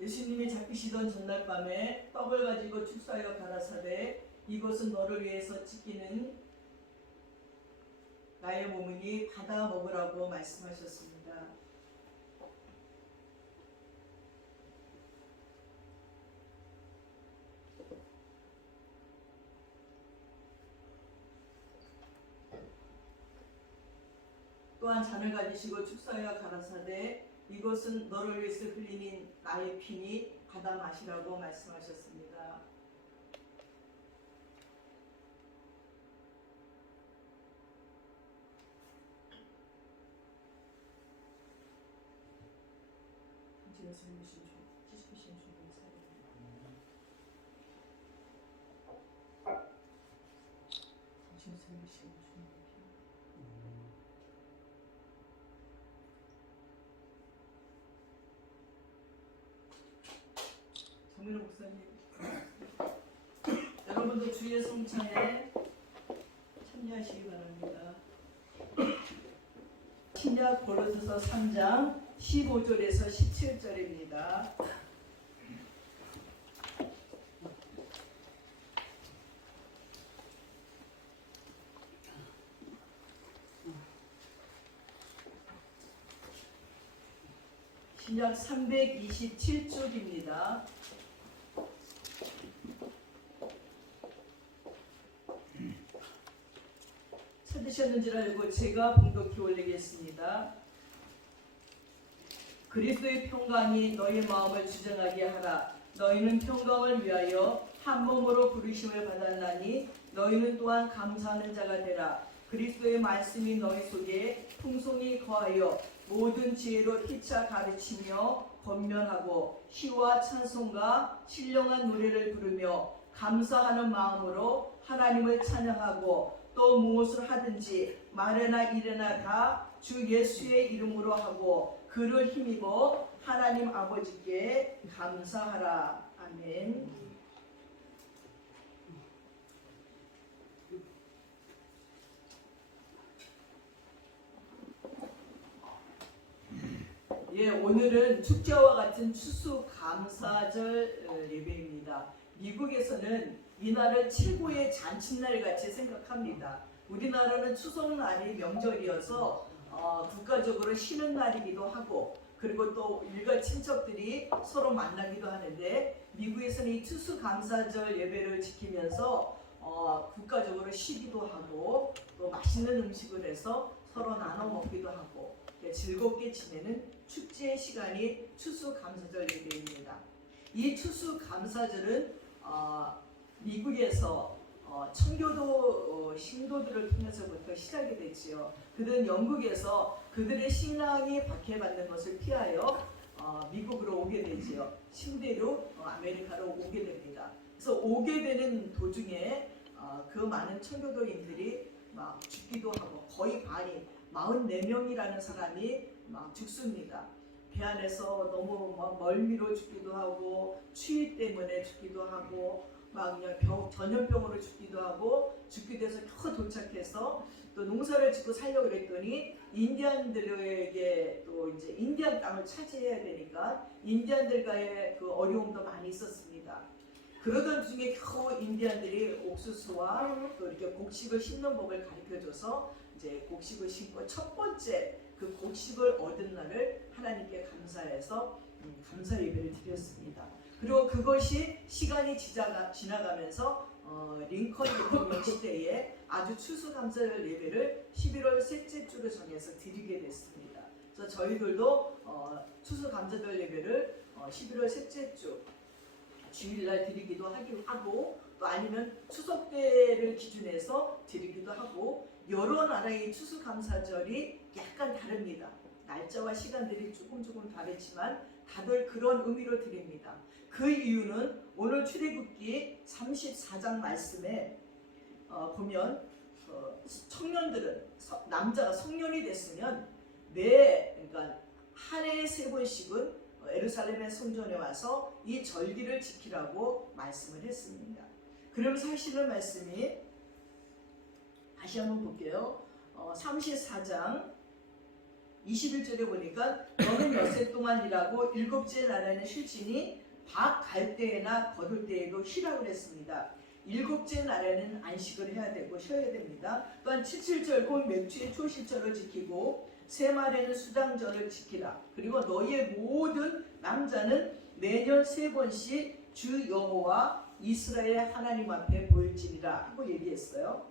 예수님이 잡히시던 전날 밤에 떡을 가지고 축사하여 가라사대 이것은 너를 위해서 찢기는 나의 몸이니 받아 먹으라고 말씀하셨습니다. 또한 잔을 가지시고 축사하여 가라사대 이것은 너를 위해서 흘리는 나의 피니 받아 마시라고 말씀하셨습니다. 정민호 목사님, 여러분도 주의 성찬에 참여하시기 바랍니다. 신약 고린도서 3장 15절에서 17절입니다. 신약 327쪽입니다. 찾으셨는지 알고 제가 봉독해 올리겠습니다. 그리스도의 평강이 너희 마음을 주장하게 하라. 너희는 평강을 위하여 한 몸으로 부르심을 받았나니 너희는 또한 감사하는 자가 되라. 그리스도의 말씀이 너희 속에 풍성히 거하여 모든 지혜로 피차 가르치며 권면하고 시와 찬송과 신령한 노래를 부르며 감사하는 마음으로 하나님을 찬양하고 또 무엇을 하든지 말이나 일이나 다 주 예수의 이름으로 하고 그를 힘입어 하나님 아버지께 감사하라. 아멘. 예, 오늘은 축제와 같은 추수감사절 예배입니다. 미국에서는 이날을 최고의 잔칫날 같이 생각합니다. 우리나라는 추석날이 명절이어서 국가적으로 쉬는 날이기도 하고 그리고 또 일가 친척들이 서로 만나기도 하는데 미국에서는 이 추수감사절 예배를 지키면서 국가적으로 쉬기도 하고 또 맛있는 음식을 해서 서로 나눠 먹기도 하고 즐겁게 지내는 축제의 시간이 추수감사절 예배입니다. 이 추수감사절은 미국에서 청교도 신도들을 통해서부터 시작이 됐지요. 그들은 영국에서 그들의 신랑이 박해받는 것을 피하여 미국으로 오게 되지요. 침대로 아메리카로 오게 됩니다. 그래서 오게 되는 도중에 그 많은 청교도인들이 막 죽기도 하고 거의 반이 44명이라는 사람이 막 죽습니다. 배 안에서 너무 멀미로 죽기도 하고 추위 때문에 죽기도 하고 막 그냥 전염병으로 죽기도 하고 죽기도 해서 겨우 도착해서 또 농사를 짓고 살려고 그랬더니 인디안들에게 또 이제 인디안 땅을 차지해야 되니까 인디안들과의 그 어려움도 많이 있었습니다. 그러던 중에 겨우 인디안들이 옥수수와 또 이렇게 곡식을 심는 법을 가르쳐줘서 이제 곡식을 심고 첫 번째 그 곡식을 얻은 날을 하나님께 감사해서 감사 예배를 드렸습니다. 그리고 그것이 시간이 지나가면서 링컨 대통령 시대에 아주 추수감사절 예배를 11월 셋째 주로 정해서 드리게 됐습니다. 그래서 저희들도 추수감사절 예배를 11월 셋째 주 주일날 드리기도 하고 또 아니면 추석 때를 기준해서 드리기도 하고 여러 나라의 추수감사절이 약간 다릅니다. 날짜와 시간들이 조금 다르지만 다들 그런 의미로 드립니다. 그 이유는 오늘 출애굽기 34장 말씀에 보면 청년들은 남자가 성년이 됐으면 그러니까 한 해에 3번씩은 예루살렘의 성전에 와서 이 절기를 지키라고 말씀을 했습니다. 그러면서 하시는 말씀이 다시 한번 볼게요. 34장 21절에 보니까 너는 엿새 동안 일하고 일곱째 날에는 쉴지니 밭 갈 때나 거둘 때에도 쉬라고 했습니다. 일곱째 날에는 안식을 해야 되고 쉬어야 됩니다. 또한 77절 곧 맥주의 초실절을 지키고 세말에는 수장절을 지키라. 그리고 너희의 모든 남자는 매년 3번씩 주 여호와 이스라엘 하나님 앞에 보일지니라 하고 얘기했어요.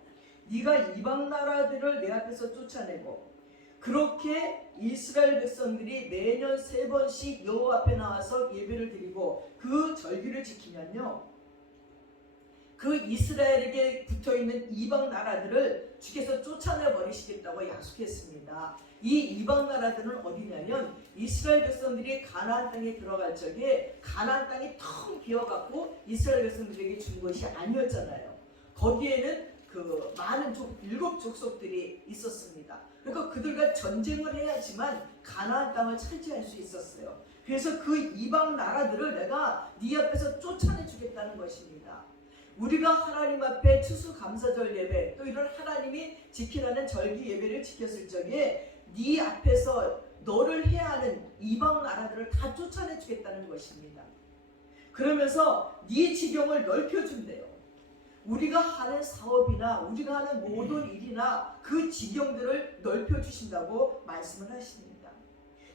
네가 이방 나라들을 내 앞에서 쫓아내고 그렇게 이스라엘 백성들이 매년 3번씩 여호와 앞에 나와서 예배를 드리고 그 절기를 지키면요, 그 이스라엘에게 붙어있는 이방 나라들을 주께서 쫓아내 버리시겠다고 약속했습니다. 이 이방 나라들은 어디냐면 이스라엘 백성들이 가나안 땅에 들어갈 적에 가나안 땅이 텅 비어갖고 이스라엘 백성들에게 준 것이 아니었잖아요. 거기에는 그 많은 7 족속들이 있었습니다. 그러니까 그들과 전쟁을 해야지만 가나안 땅을 차지할 수 있었어요. 그래서 그 이방 나라들을 내가 네 앞에서 쫓아내 주겠다는 것입니다. 우리가 하나님 앞에 추수감사절 예배, 또 이런 하나님이 지키라는 절기 예배를 지켰을 적에 네 앞에서 너를 해야 하는 이방 나라들을 다 쫓아내 주겠다는 것입니다. 그러면서 네 지경을 넓혀준대요. 우리가 하는 사업이나 우리가 하는 모든 일이나 그 지경들을 넓혀주신다고 말씀을 하십니다.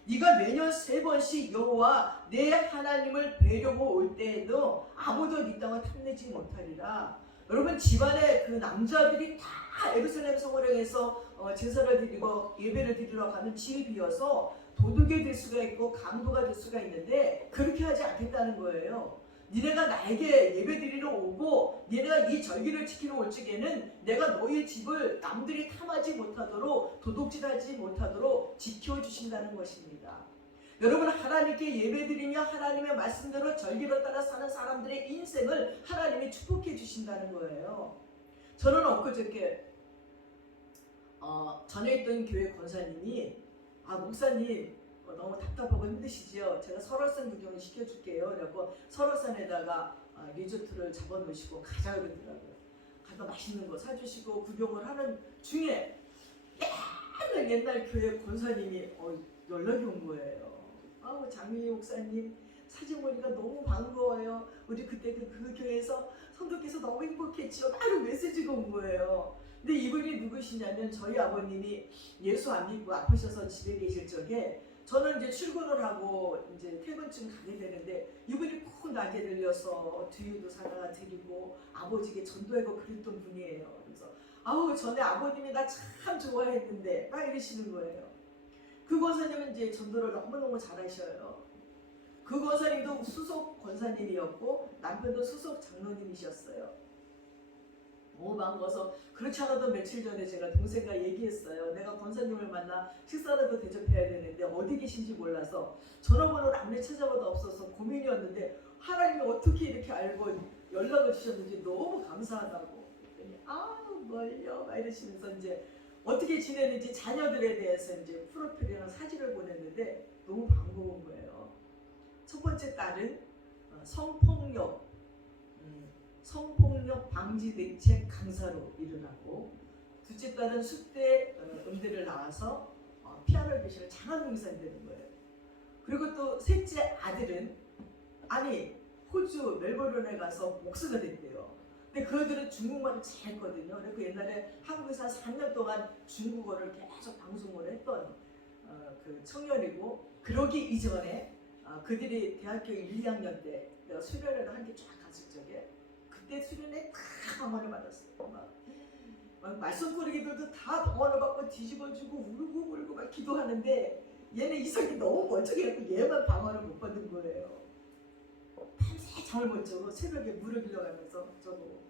네가 매년 3번씩 여호와 내 하나님을 뵈려고 올 때에도 아무도 네 땅을 탐내지 못하리라. 여러분, 집안에 그 남자들이 다 예루살렘 성을 향해서 제사를 드리고 예배를 드리러 가면 집이 비어서 도둑이 될 수가 있고 강도가 될 수가 있는데 그렇게 하지 않겠다는 거예요. 니네가 나에게 예배드리러 오고 니네가 이 절기를 지키러 올 적에는 내가 너희 집을 남들이 탐하지 못하도록 도둑질하지 못하도록 지켜주신다는 것입니다. 여러분, 하나님께 예배드리며 하나님의 말씀대로 절기를 따라 사는 사람들의 인생을 하나님이 축복해 주신다는 거예요. 저는 엊그저께 전에 있던 교회 권사님이 목사님 너무 답답하고 힘드시지요? 제가 설월산 구경을 시켜줄게요. 그래서 설월산에다가 리조트를 잡아놓으시고 가자 그러더라고요. 가서 맛있는 거 사주시고 구경을 하는 중에 옛날 교회 권사님이 연락이 온 거예요. 장민희 목사님 사진 보니까 너무 반가워요. 우리 그때 그 교회에서 성도께서 너무 행복했지요. 바로 메시지가 온 거예요. 근데 이분이 누구시냐면 저희 아버님이 예수 안 믿고 아프셔서 집에 계실 적에 저는 이제 출근을 하고 이제 퇴근쯤 가게 되는데 이분이 꼭 낮에 들려서 두유도 사다가 드리고 아버지께 전도하고 그랬던 분이에요. 그래서 전에 아버님이 나 참 좋아했는데 막 이러시는 거예요. 그 권사님은 이제 전도를 너무너무 잘하셔요. 그 권사님도 수석 권사님이었고 남편도 수석 장로님이셨어요. 너무 반가워서 그렇지 않아도 며칠 전에 제가 동생과 얘기했어요. 내가 권사님을 만나 식사라도 대접해야 되는데 어디 계신지 몰라서 전화번호를 아무리 찾아봐도 없어서 고민이었는데 하나님이 어떻게 이렇게 알고 연락을 주셨는지 너무 감사하다고. 그랬더니 뭘요? 막 이러시면서 이제 어떻게 지내는지 자녀들에 대해서 이제 프로필이랑 사진을 보냈는데 너무 반가운 거예요. 첫 번째 딸은 성폭력 방지 대책 강사로 일을 하고, 둘째 딸은 수대 음대를 나와서 피아노 교실을 장학 용사이 되는 거예요. 그리고 또 셋째 아들은 호주 멜버른에 가서 목사가 됐대요. 근데 그 아들은 중국말을 잘했거든요. 그래서 옛날에 한국에서 한 3년 동안 중국어를 계속 방송을 했던 그 청년이고, 그러기 이전에 그들이 대학교 1, 2학년 때 내가 수련회를 한 개 쫙 갔을 적에 그때 수련회 다 방언을 받았어요. 막 말썽꾸러기들도 다 방언을 받고 뒤집어주고 울고 막 기도하는데 얘는 이성이 너무 멀쩡해갖고 얘만 방언을 못 받은 거예요. 밤새 잠을 못 자고 새벽에 물을 빌려가면서 저도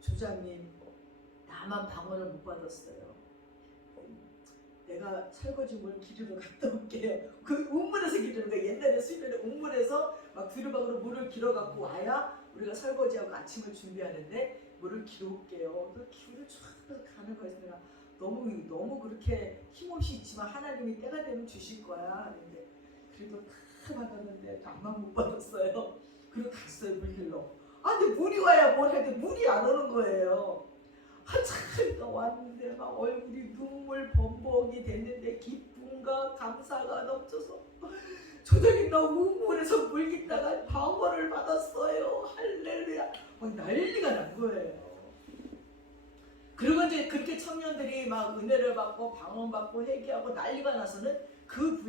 조장님 나만 방언을 못 받았어요. 내가 설거지 물 기르러 갔다 올게요. 그 우물에서 기르는 거야. 옛날에 수련회 우물에서 막 두루박으로 물을 길어갖고 와야 우리가 설거지하고 아침을 준비하는데 물을 길어올게요. 그 기울을 쫙 가는 거에서 내가 너무 그렇게 힘없이 있지만 하나님이 때가 되면 주실 거야. 근데 그래도 다 받았는데 나만 못 받았어요. 그리고 갔어요, 물 길러. 근데 물이 와야 뭘 해도 물이 안 오는 거예요. 한참 있다 왔는데 막 얼굴이 눈물 범벅이 됐는데 기쁨 기쁨과 감사가 넘쳐서 조정이 너무 우울해서 물깃다가 방언을 받았어요. 할렐루야. 난리가 난 거예요. 그리고 이제 그렇게 청년들이 막 은혜를 받고 방언 받고 회개하고 난리가 나서는 그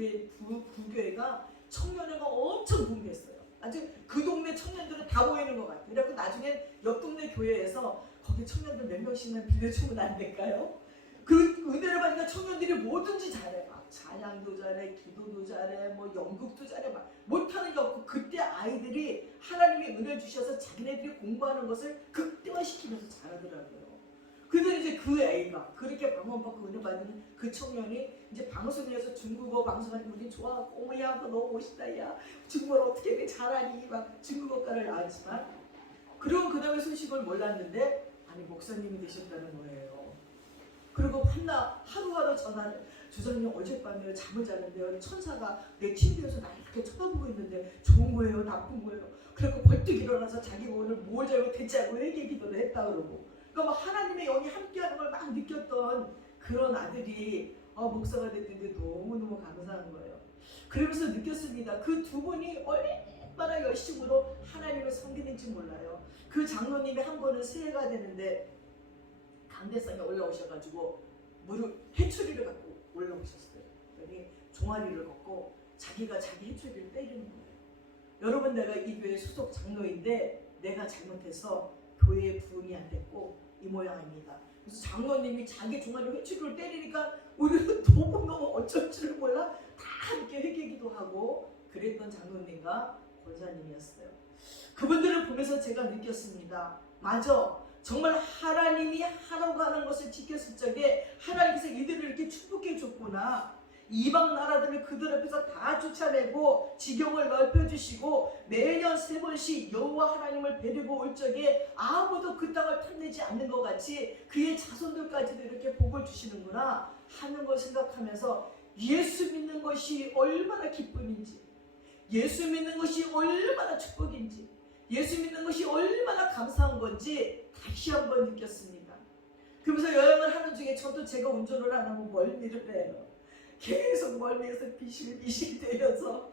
부교회가 청년회가 엄청 붕괴했어요. 아주 그 동네 청년들은 다 모이는 것 같아요. 그래서 나중에 옆 동네 교회에서 거기 청년들 몇 명씩만 빌려주면 안 될까요? 그 은혜를 받으니까 청년들이 뭐든지 잘해. 막 찬양도 잘해, 기도도 잘해, 뭐 연극도 잘해. 막 못하는 게 없고 그때 아이들이 하나님이 은혜를 주셔서 자기네들이 공부하는 것을 극대화시키면서 잘하더라고요. 근데 이제 그 애가 그렇게 방언받고 은혜 받는 그 청년이 이제 방송에서 중국어 방송하는 분이 좋아하고 어머야 너 너무 멋있다 야 중국어를 어떻게 이렇게 잘하니 막 중국어과를 나왔지만 그리고 그 다음에 소식을 몰랐는데 아니 목사님이 되셨다는 거예요. 그리고 하루하루 전화를 주장님 어젯밤에 잠을 자는데요 천사가 내 침대에서 나 이렇게 쳐다보고 있는데 좋은 거예요 나쁜 거예요. 그래서 벌떡 일어나서 자기가 오늘 뭘 잘못했자고 회개 기도를 했다 그러고 그러니까 막 하나님의 영이 함께하는 걸 막 느꼈던 그런 아들이 목사가 됐는데 너무너무 감사한 거예요. 그러면서 느꼈습니다. 그 두 분이 얼마나 열심으로 하나님을 섬기는지 몰라요. 그 장로님이 한 번은 새해가 되는데 강대상에 올라오셔가지고 무릎 해초리를 갖고 올라오셨어요. 그러니 종아리를 걷고 자기가 자기 해초리를 때리는 거예요. 여러분 내가 이 교회 수석 장로인데 내가 잘못해서 교회에 부흥이 안 됐고 이 모양입니다. 그래서 장로님이 자기 종아리 회초리를 때리니까 우리는 너무너무 어쩔 줄을 몰라 다 이렇게 회개기도 하고 그랬던 장로님과 권사님이었어요. 그분들을 보면서 제가 느꼈습니다. 맞아. 정말 하나님이 하라고 하는 것을 지켰을 적에 하나님께서 이들을 이렇게 축복해 줬구나. 이방 나라들을 그들 앞에서 다 쫓아내고 지경을 넓혀주시고 매년 3번씩 여호와 하나님을 데리고 올 적에 아무도 그 땅을 탐내지 않는 것 같이 그의 자손들까지도 이렇게 복을 주시는구나 하는 걸 생각하면서 예수 믿는 것이 얼마나 기쁨인지 예수 믿는 것이 얼마나 축복인지 예수 믿는 것이 얼마나 감사한 건지 다시 한번 느꼈습니다. 그러면서 여행을 하는 중에 저도 제가 운전을 안 하고 멀미를 해요. 계속 멀미에서 비실비실 대면서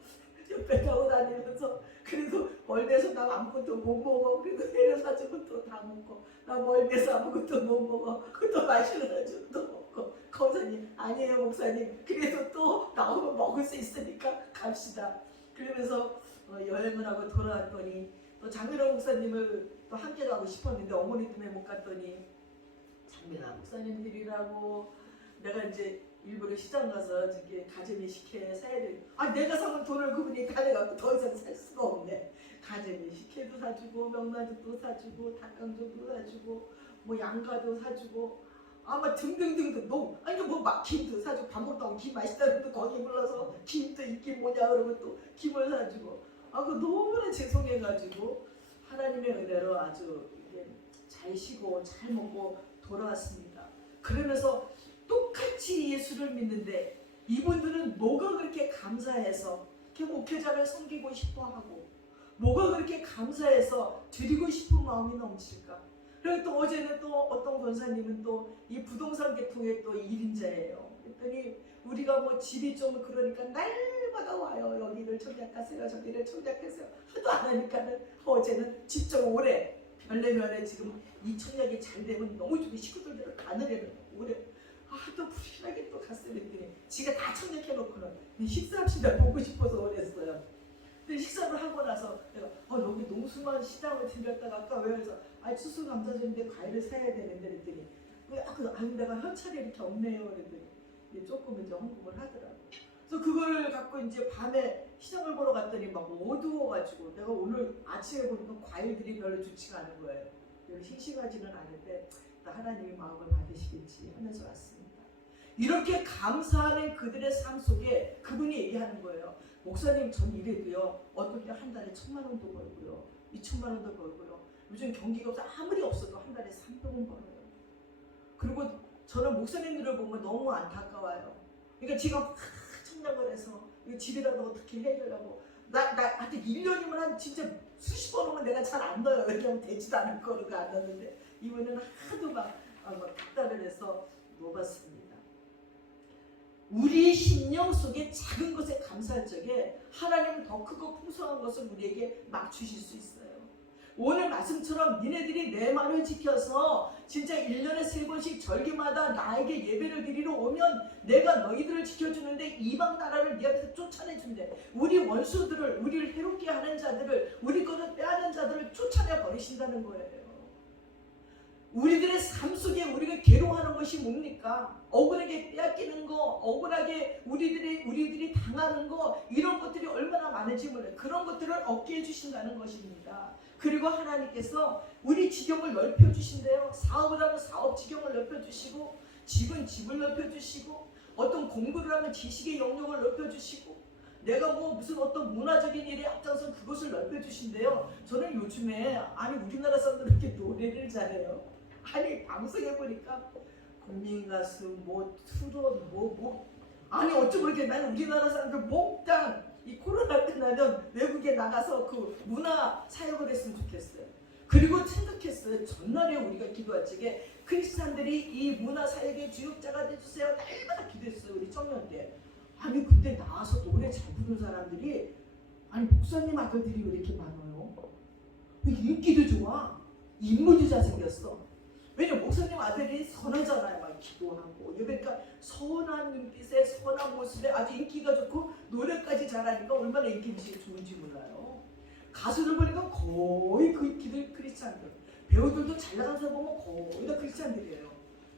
옆에 타고 다니면서 그래도 멀미에서 나 아무것도 못 먹어. 그래도 회를 사주고 또 다 먹고 나 멀미에서 아무것도 못 먹어. 또 마시는 사주고 또 먹고 검사님 아니에요 목사님 그래도 또 나오면 먹을 수 있으니까 갑시다. 그러면서 여행을 하고 돌아왔더니 또 장미라 목사님을 또 함께 가고 싶었는데 어머니 때문에 못 갔더니 장미라 목사님들이라고 내가 이제 일부러 시장 가서 저기 가재미 식혜 사야 돼. 내가 사면 돈을 그분이 다 내갖고 더 이상 살 수가 없네. 가재미 식혜도 사주고 명란젓도 사주고 닭강정도 사주고 뭐 양가도 사주고 아마 등등등등 너무 막 김도 사주고 밥 먹다가 김 맛있다는데 거기 불러서 김도 있긴 뭐냐 그러고 또 김을 사주고 그 너무나 죄송해가지고 하나님의 은혜로 아주 이게 잘 쉬고 잘 먹고 돌아왔습니다. 그러면서 똑같이 예수를 믿는데 이분들은 뭐가 그렇게 감사해서 이렇게 목회자를 섬기고 싶어하고 뭐가 그렇게 감사해서 드리고 싶은 마음이 넘칠까. 그리고 또 어제는 또 어떤 권사님은 또 이 부동산 계통의 또 1인자예요. 그랬더니 우리가 뭐 집이 좀 그러니까 날마다 와요. 여기를 청약하세요 저기를 청약하세요 하도 안 하니까는 어제는 집 좀 오래 별내면에 지금 이 청약이 잘 되면 너무 좀 식구들을 가느래는 오래 또 불신하게 또 갔어요. 그랬더니 지가 다 청약해놓고는 식사합시다 보고 싶어서 그랬어요. 근데 식사를 하고 나서 내가 여기 농수만 시장을 들렸다가 아까 왜 해서 추수감사절인데 과일을 사야 되는데 그랬더니 내가 현찰이 이렇게 없네요. 그랬더니 조금 이제 헌금을 하더라고. 그래서 그걸 갖고 이제 밤에 시장을 보러 갔더니 막 어두워가지고 내가 오늘 아침에 보니까 과일들이 별로 좋지가 않은 거예요. 별로 싱싱하지는 않은데 하나님의 마음을 받으시겠지 하면서 왔습니다. 이렇게 감사하는 그들의 삶 속에 그분이 얘기하는 거예요. 목사님 전 이래도요 어떨 때 한 달에 1,000만 원도 벌고요 2,000만 원도 벌고요 요즘 경기가 없어 아무리 없어도 한 달에 300원 벌어요. 그리고 저는 목사님들을 보면 너무 안타까워요. 그러니까 제가 청약을 해서 이거 집이라도 어떻게 해결하고 나 아직 1년이면 한 진짜 수십 번 오면 내가 잘 안 넣어요. 왜냐면 되지도 않을 거니까 안 넣는데 이분은 하도 막 답답을 해서 놓았습니다. 우리 심령 속에 작은 것에 감사할 적에 하나님은 더 크고 풍성한 것을 우리에게 막 주실 수 있어요. 오늘 말씀처럼 니네들이 내 말을 지켜서 진짜 1년에 3번씩 절기마다 나에게 예배를 드리러 오면 내가 너희들을 지켜주는데 이방 나라를 네 앞에서 쫓아내준대. 우리 원수들을, 우리를 해롭게 하는 자들을, 우리 것을 빼앗는 자들을 쫓아내 버리신다는 거예요. 우리들의 삶 속에 우리가 괴로워하는 것이 뭡니까? 억울하게 빼앗기는 거, 억울하게 우리들이 당하는 거, 이런 것들이 얼마나 많은지 몰라요. 그런 것들을 얻게 해주신다는 것입니다. 그리고 하나님께서 우리 지경을 넓혀주신대요. 사업을 하면 사업 지경을 넓혀주시고, 집은 집을 넓혀주시고, 어떤 공부를 하면 지식의 영역을 넓혀주시고, 내가 뭐 무슨 어떤 문화적인 일에 앞장선 그것을 넓혀주신대요. 저는 요즘에 우리나라 사람들 이렇게 노래를 잘해요. 방송해보니까 국민가수 트롯 어쩜 그렇게. 나는 우리나라 사람들 몽땅 이 코로나 끝나면 외국에 나가서 그 문화 사역을 했으면 좋겠어요. 그리고 생각했어요. 전날에 우리가 기도할 적에 크리스찬들이 이 문화 사역의 주역자가 돼주세요. 날마다 기도했어요. 우리 청년때. 근데 나와서 노래 잘 부르는 사람들이 목사님 아들들이 왜 이렇게 많아요? 왜 인기도 좋아? 인물도 잘생겼어. 왜냐면 목사님 아들이 선하잖아요. 막 기도하고 그러니까 선한 눈빛에 선한 모습에 아주 인기가 좋고 노래까지 잘하니까 얼마나 인기가 좋은지 몰라요. 가수들 보니까 거의 그 인기들 크리스찬들, 배우들도 잘 나가는 사람 보면 거의 다 크리스찬들이에요.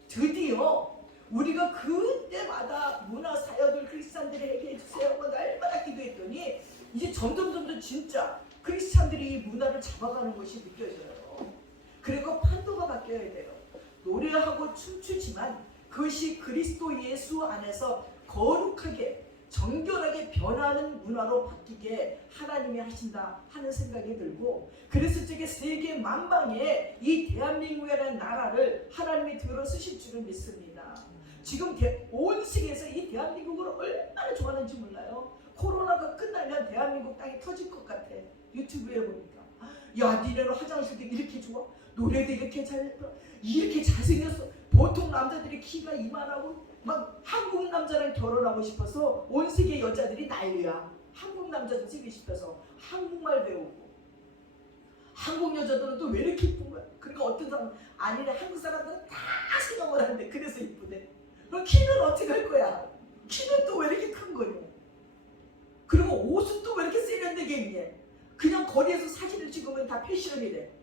드디어 우리가 그때마다 문화 사역을 크리스찬들에게 해주세요 하고 날마다 기도했더니 이제 점점 진짜 크리스찬들이 이 문화를 잡아가는 것이 느껴져요. 그리고 판도가 바뀌어야 돼요. 노래하고 춤추지만 그것이 그리스도 예수 안에서 거룩하게 정결하게 변하는 문화로 바뀌게 하나님이 하신다 하는 생각이 들고, 그래서 저게 세계 만방에 이 대한민국이라는 나라를 하나님이 들어 쓰실 줄은 믿습니다. 지금 온 세계에서 이 대한민국을 얼마나 좋아하는지 몰라요. 코로나가 끝나면 대한민국 땅이 터질 것 같아. 유튜브에 보니까 야 니네는 화장실도 이렇게 좋아? 노래도 이렇게 잘했어? 이렇게 잘생겼어? 보통 남자들이 키가 이만하고 막 한국 남자랑 결혼하고 싶어서 온 세계 여자들이 난리야. 한국 남자 좀 생기고 싶어서 한국말 배우고, 한국 여자들은 또 왜 이렇게 이쁜 거야? 그러니까 어떤 사람은 아니래, 한국 사람들은 다 생각을 하는데 그래서 이쁘대. 그럼 키는 어떻게 할 거야? 키는 또 왜 이렇게 큰 거냐? 그리고 옷은 또 왜 이렇게 세련되게 입냐? 그냥 거리에서 사진을 찍으면 다 패션이래.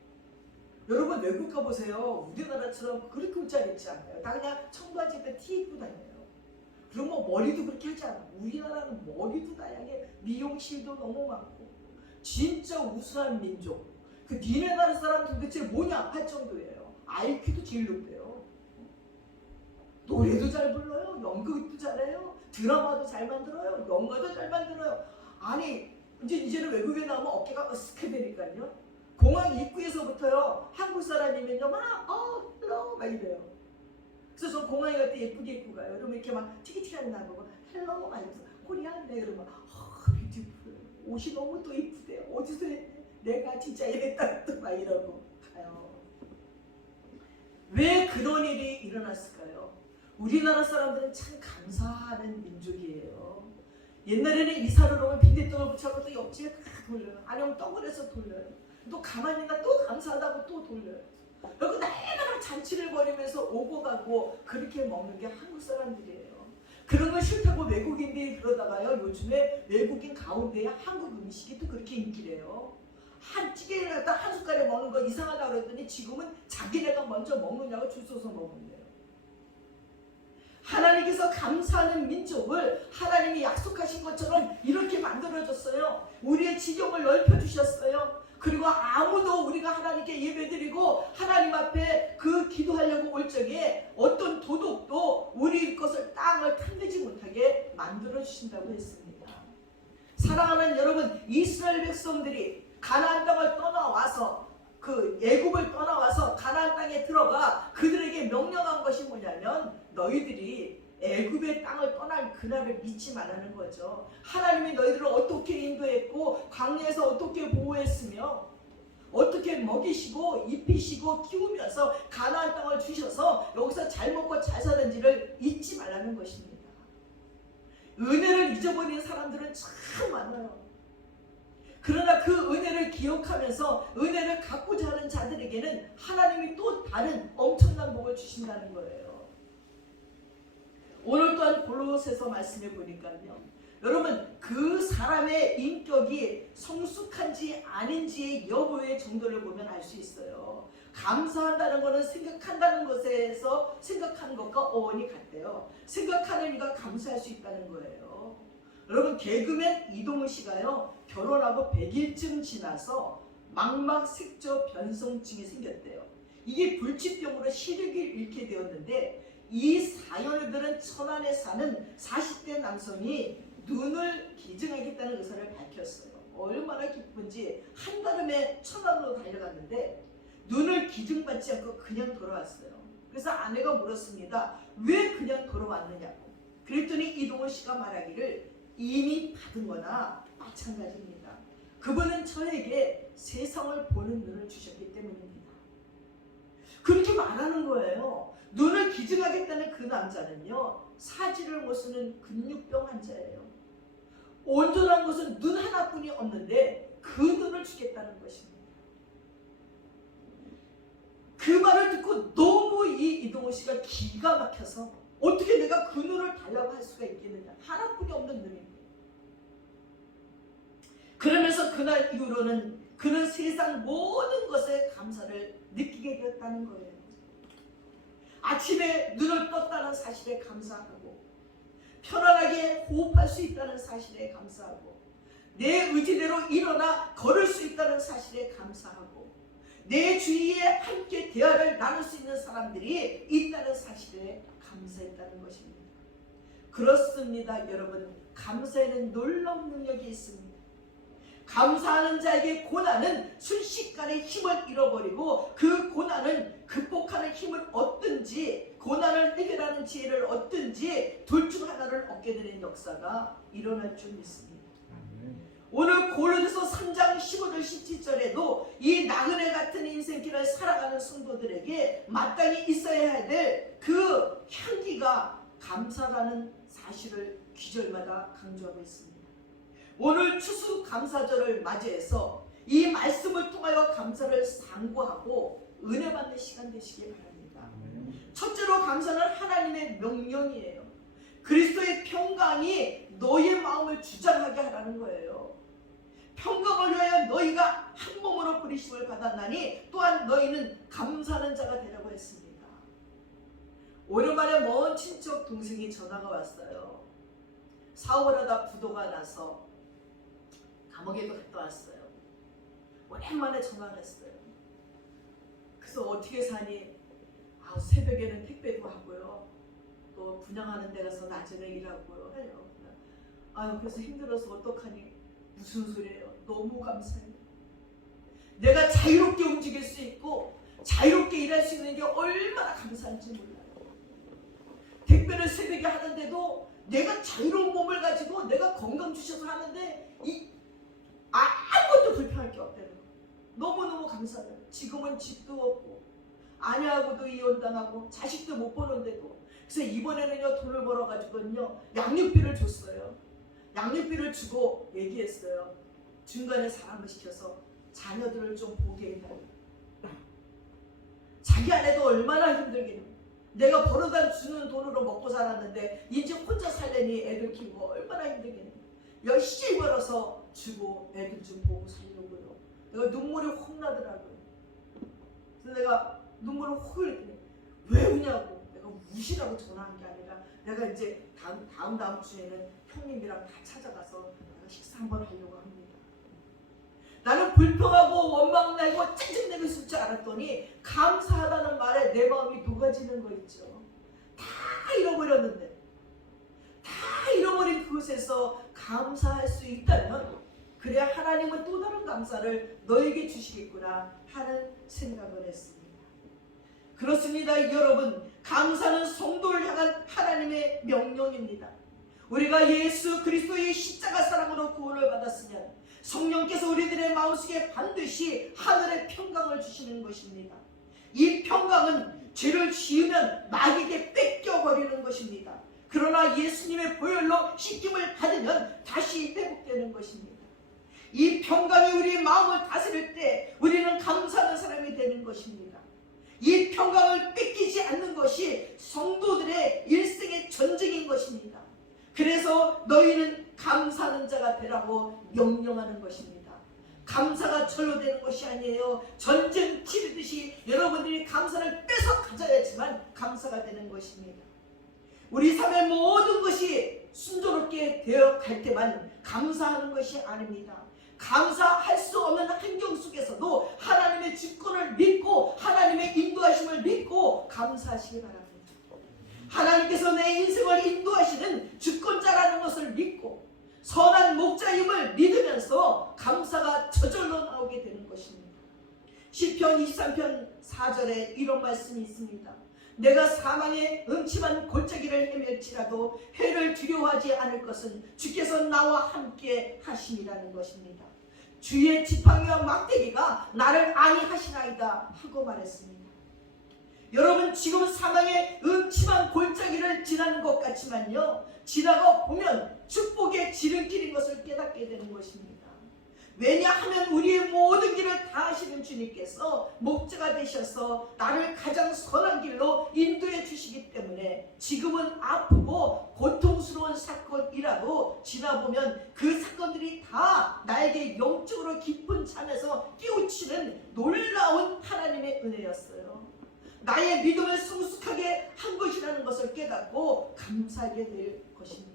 여러분 외국 가보세요. 우리나라처럼 그렇게 옷 잘 입지 않아요. 다 그냥 청바지 입고 티 입고 다녀요. 그리고 뭐 머리도 그렇게 하지 않아. 우리나라는 머리도 다양해. 미용실도 너무 많고 진짜 우수한 민족. 그 니네 나라 사람들 도대체 뭐냐 할 정도예요. IQ도 제일 높대요. 노래도 잘 불러요. 연극도 잘해요. 드라마도 잘 만들어요. 영화도 잘 만들어요. 이제는 외국에 나오면 어깨가 으쓱해 되니까요. 공항 입구에서부터요, 한국 사람이면요 헬로 막 이래요. 그래서 저 공항에 갈 때 예쁘게 입고 가요. 그러면 이렇게 막 티키티하는 나보고 헬로 막 이러면서 코리안데 그러면 뷰티풀, 옷이 너무 또 이쁘대요. 어디서 했대? 내가 진짜 이랬다 또 막 이러고 가요. 왜 그런 일이 일어났을까요? 우리나라 사람들은 참 감사하는 민족이에요. 옛날에는 이사를 오면 빈대떡을 붙여서 또 옆집에 돌려요. 아니면 떡을 해서 돌려요. 또 가만히 있나 또 감사하다고 또 돌려요. 그리고 날마다 잔치를 벌이면서 오고 가고 그렇게 먹는 게 한국 사람들이에요. 그런 걸 싫다고 외국인들이 그러다가요, 요즘에 외국인 가운데에 한국 음식이 또 그렇게 인기래요. 한 찌개를 갖다 한 숟갈에 먹는 거 이상하다고 그랬더니 지금은 자기네가 먼저 먹느냐고 줄 서서 먹는데요. 하나님께서 감사하는 민족을 하나님이 약속하신 것처럼 이렇게 만들어줬어요. 우리의 지경을 넓혀주셨어요. 그리고 아무도 우리가 하나님께 예배드리고 하나님 앞에 그 기도하려고 올 적에 어떤 도둑도 우리 것을 땅을 탐내지 못하게 만들어주신다고 했습니다. 사랑하는 여러분, 이스라엘 백성들이 가나안 땅을 떠나와서 그 애굽을 떠나와서 가나안 땅에 들어가 그들에게 명령한 것이 뭐냐면 너희들이 애굽의 땅을 떠날 그날을 믿지 말라는 거죠. 하나님이 너희들을 어떻게 인도했고 광야에서 어떻게 보호했으며 어떻게 먹이시고 입히시고 키우면서 가나안 땅을 주셔서 여기서 잘 먹고 잘 사는지를 잊지 말라는 것입니다. 은혜를 잊어버리는 사람들은 참 많아요. 그러나 그 은혜를 기억하면서 은혜를 갖고자 하는 자들에게는 하나님이 또 다른 엄청난 복을 주신다는 거예요. 오늘 또한 골로새서 말씀해 보니까요, 여러분 그 사람의 인격이 성숙한지 아닌지의 여부의 정도를 보면 알 수 있어요. 감사한다는 것은 생각한다는 것에서 생각하는 것과 어원이 같대요. 생각하는 이가 감사할 수 있다는 거예요. 여러분 개그맨 이동우 씨가요, 결혼하고 100일쯤 지나서 망막색조 변성증이 생겼대요. 이게 불치병으로 시력을 잃게 되었는데, 이 사연을 들은 천안에 사는 40대 남성이 눈을 기증하겠다는 의사를 밝혔어요. 얼마나 기쁜지 한달음에 천안으로 달려갔는데 눈을 기증받지 않고 그냥 돌아왔어요. 그래서 아내가 물었습니다. 왜 그냥 돌아왔느냐고. 그랬더니 이동훈 씨가 말하기를 이미 받은 거나 마찬가지입니다. 그분은 저에게 세상을 보는 눈을 주셨기 때문입니다. 그렇게 말하는 거예요. 눈을 기증하겠다는 그 남자는요, 사지를 못 쓰는 근육병 환자예요. 온전한 것은 눈 하나뿐이 없는데 그 눈을 주겠다는 것입니다. 그 말을 듣고 너무 이 이동훈 씨가 기가 막혀서 어떻게 내가 그 눈을 달라고 할 수가 있겠느냐. 하나뿐이 없는 눈인데. 그러면서 그날 이후로는 그는 세상 모든 것에 감사를 느끼게 되었다는 거예요. 아침에 눈을 떴다는 사실에 감사하고, 편안하게 호흡할 수 있다는 사실에 감사하고, 내 의지대로 일어나 걸을 수 있다는 사실에 감사하고, 내 주위에 함께 대화를 나눌 수 있는 사람들이 있다는 사실에 감사했다는 것입니다. 그렇습니다, 여러분. 감사에는 놀라운 능력이 있습니다. 감사하는 자에게 고난은 순식간에 힘을 잃어버리고, 그 고난을 극복하는 힘을 얻든지 고난을 해결하는 지혜를 얻든지 둘 중 하나를 얻게 되는 역사가 일어날 줄 믿습니다. 오늘 고린도서 3장 15절 17절에도 이 나그네 같은 인생길을 살아가는 성도들에게 마땅히 있어야 될 그 향기가 감사라는 사실을 귀절마다 강조하고 있습니다. 오늘 추수감사절을 맞이해서 이 말씀을 통하여 감사를 상고하고 은혜 받는 시간 되시길 바랍니다. 첫째로 감사는 하나님의 명령이에요. 그리스도의 평강이 너희의 마음을 주장하게 하라는 거예요. 평강을 위하여 너희가 한 몸으로 부르심을 받았나니 또한 너희는 감사하는 자가 되라고 했습니다. 오랜만에 먼 친척 동생이 전화가 왔어요. 사업을 하다 부도가 나서 감옥에도 갔다 왔어요. 오랜만에 전화를 했어요. 그래서 어떻게 사니? 새벽에는 택배도 하고요, 또 분양하는 데 가서 낮에는 일하고요 해요. 그래서 힘들어서 어떡하니? 무슨 소리예요? 너무 감사해요. 내가 자유롭게 움직일 수 있고 자유롭게 일할 수 있는 게 얼마나 감사한지 몰라요. 택배를 새벽에 하는데도 내가 자유로운 몸을 가지고 내가 건강 주셔서 하는데 아무것도 불편할 게 없다는 거. 너무너무 감사해요. 지금은 집도 없고 아내하고도 이혼당하고 자식도 못 보는데도, 그래서 이번에는요 돈을 벌어가지고요 양육비를 줬어요. 양육비를 주고 얘기했어요. 중간에 사람을 시켜서 자녀들을 좀 보게 해달라. 자기 아내도 얼마나 힘들겠니. 내가 벌어다 주는 돈으로 먹고 살았는데 이제 혼자 살려니 애들 키우고 얼마나 힘들겠니. 열심히 벌어서 주고 애들 좀 보고 살려고요. 내가 눈물이 확 나더라고요. 그래서 내가 눈물을 확 흘렸더니 왜 우냐고. 내가 우시라고 전화한 게 아니라 내가 이제 다음 주에는 형님이랑 다 찾아가서 내가 식사 한번 하려고 합니다. 나는 불평하고 원망나고 짜증내고 있을 줄 알았더니 감사하다는 말에 내 마음이 녹아지는 거 있죠. 다 잃어버렸는데, 다 잃어버린 그곳에서 감사할 수 있다면 그래야 하나님은 또 다른 감사를 너에게 주시겠구나 하는 생각을 했습니다. 그렇습니다, 여러분. 감사는 성도를 향한 하나님의 명령입니다. 우리가 예수 그리스도의 십자가 사랑으로 구원을 받았으면 성령께서 우리들의 마음속에 반드시 하늘의 평강을 주시는 것입니다. 이 평강은 죄를 지으면 마귀에게 뺏겨버리는 것입니다. 그러나 예수님의 보혈로 씻김을 받으면 다시 회복되는 것입니다. 이 평강이 우리의 마음을 다스릴 때 우리는 감사하는 사람이 되는 것입니다. 이 평강을 뺏기지 않는 것이 성도들의 일생의 전쟁인 것입니다. 그래서 너희는 감사하는 자가 되라고 명령하는 것입니다. 감사가 절로 되는 것이 아니에요. 전쟁 치르듯이 여러분들이 감사를 뺏어 가져야지만 감사가 되는 것입니다. 우리 삶의 모든 것이 순조롭게 되어 갈 때만 감사하는 것이 아닙니다. 감사할 수 없는 환경 속에서도 하나님의 주권을 믿고 하나님의 인도하심을 믿고 감사하시기 바랍니다. 하나님께서 내 인생을 인도하시는 주권자라는 것을 믿고 선한 목자임을 믿으면서 감사가 저절로 나오게 되는 것입니다. 시편 23편 4절에 이런 말씀이 있습니다. 내가 사망의 음침한 골짜기를 헤맬지라도 해를 두려워하지 않을 것은 주께서 나와 함께 하심이라는 것입니다. 주의 지팡이와 막대기가 나를 안위하시나이다 하고 말했습니다. 여러분, 지금 사망의 음침한 골짜기를 지나는 것 같지만요, 지나가 보면 축복의 지름길인 것을 깨닫게 되는 것입니다. 왜냐하면 우리의 모든 길을 다 하시는 주님께서 목자가 되셔서 나를 가장 선한 길로 인도해 주시기 때문에 지금은 아프고 고통스러운 사건이라도 지나보면 그 사건들이 다 나에게 영적으로 깊은 잠에서 깨우치는 놀라운 하나님의 은혜였어요. 나의 믿음을 성숙하게 한 것이라는 것을 깨닫고 감사하게 될 것입니다.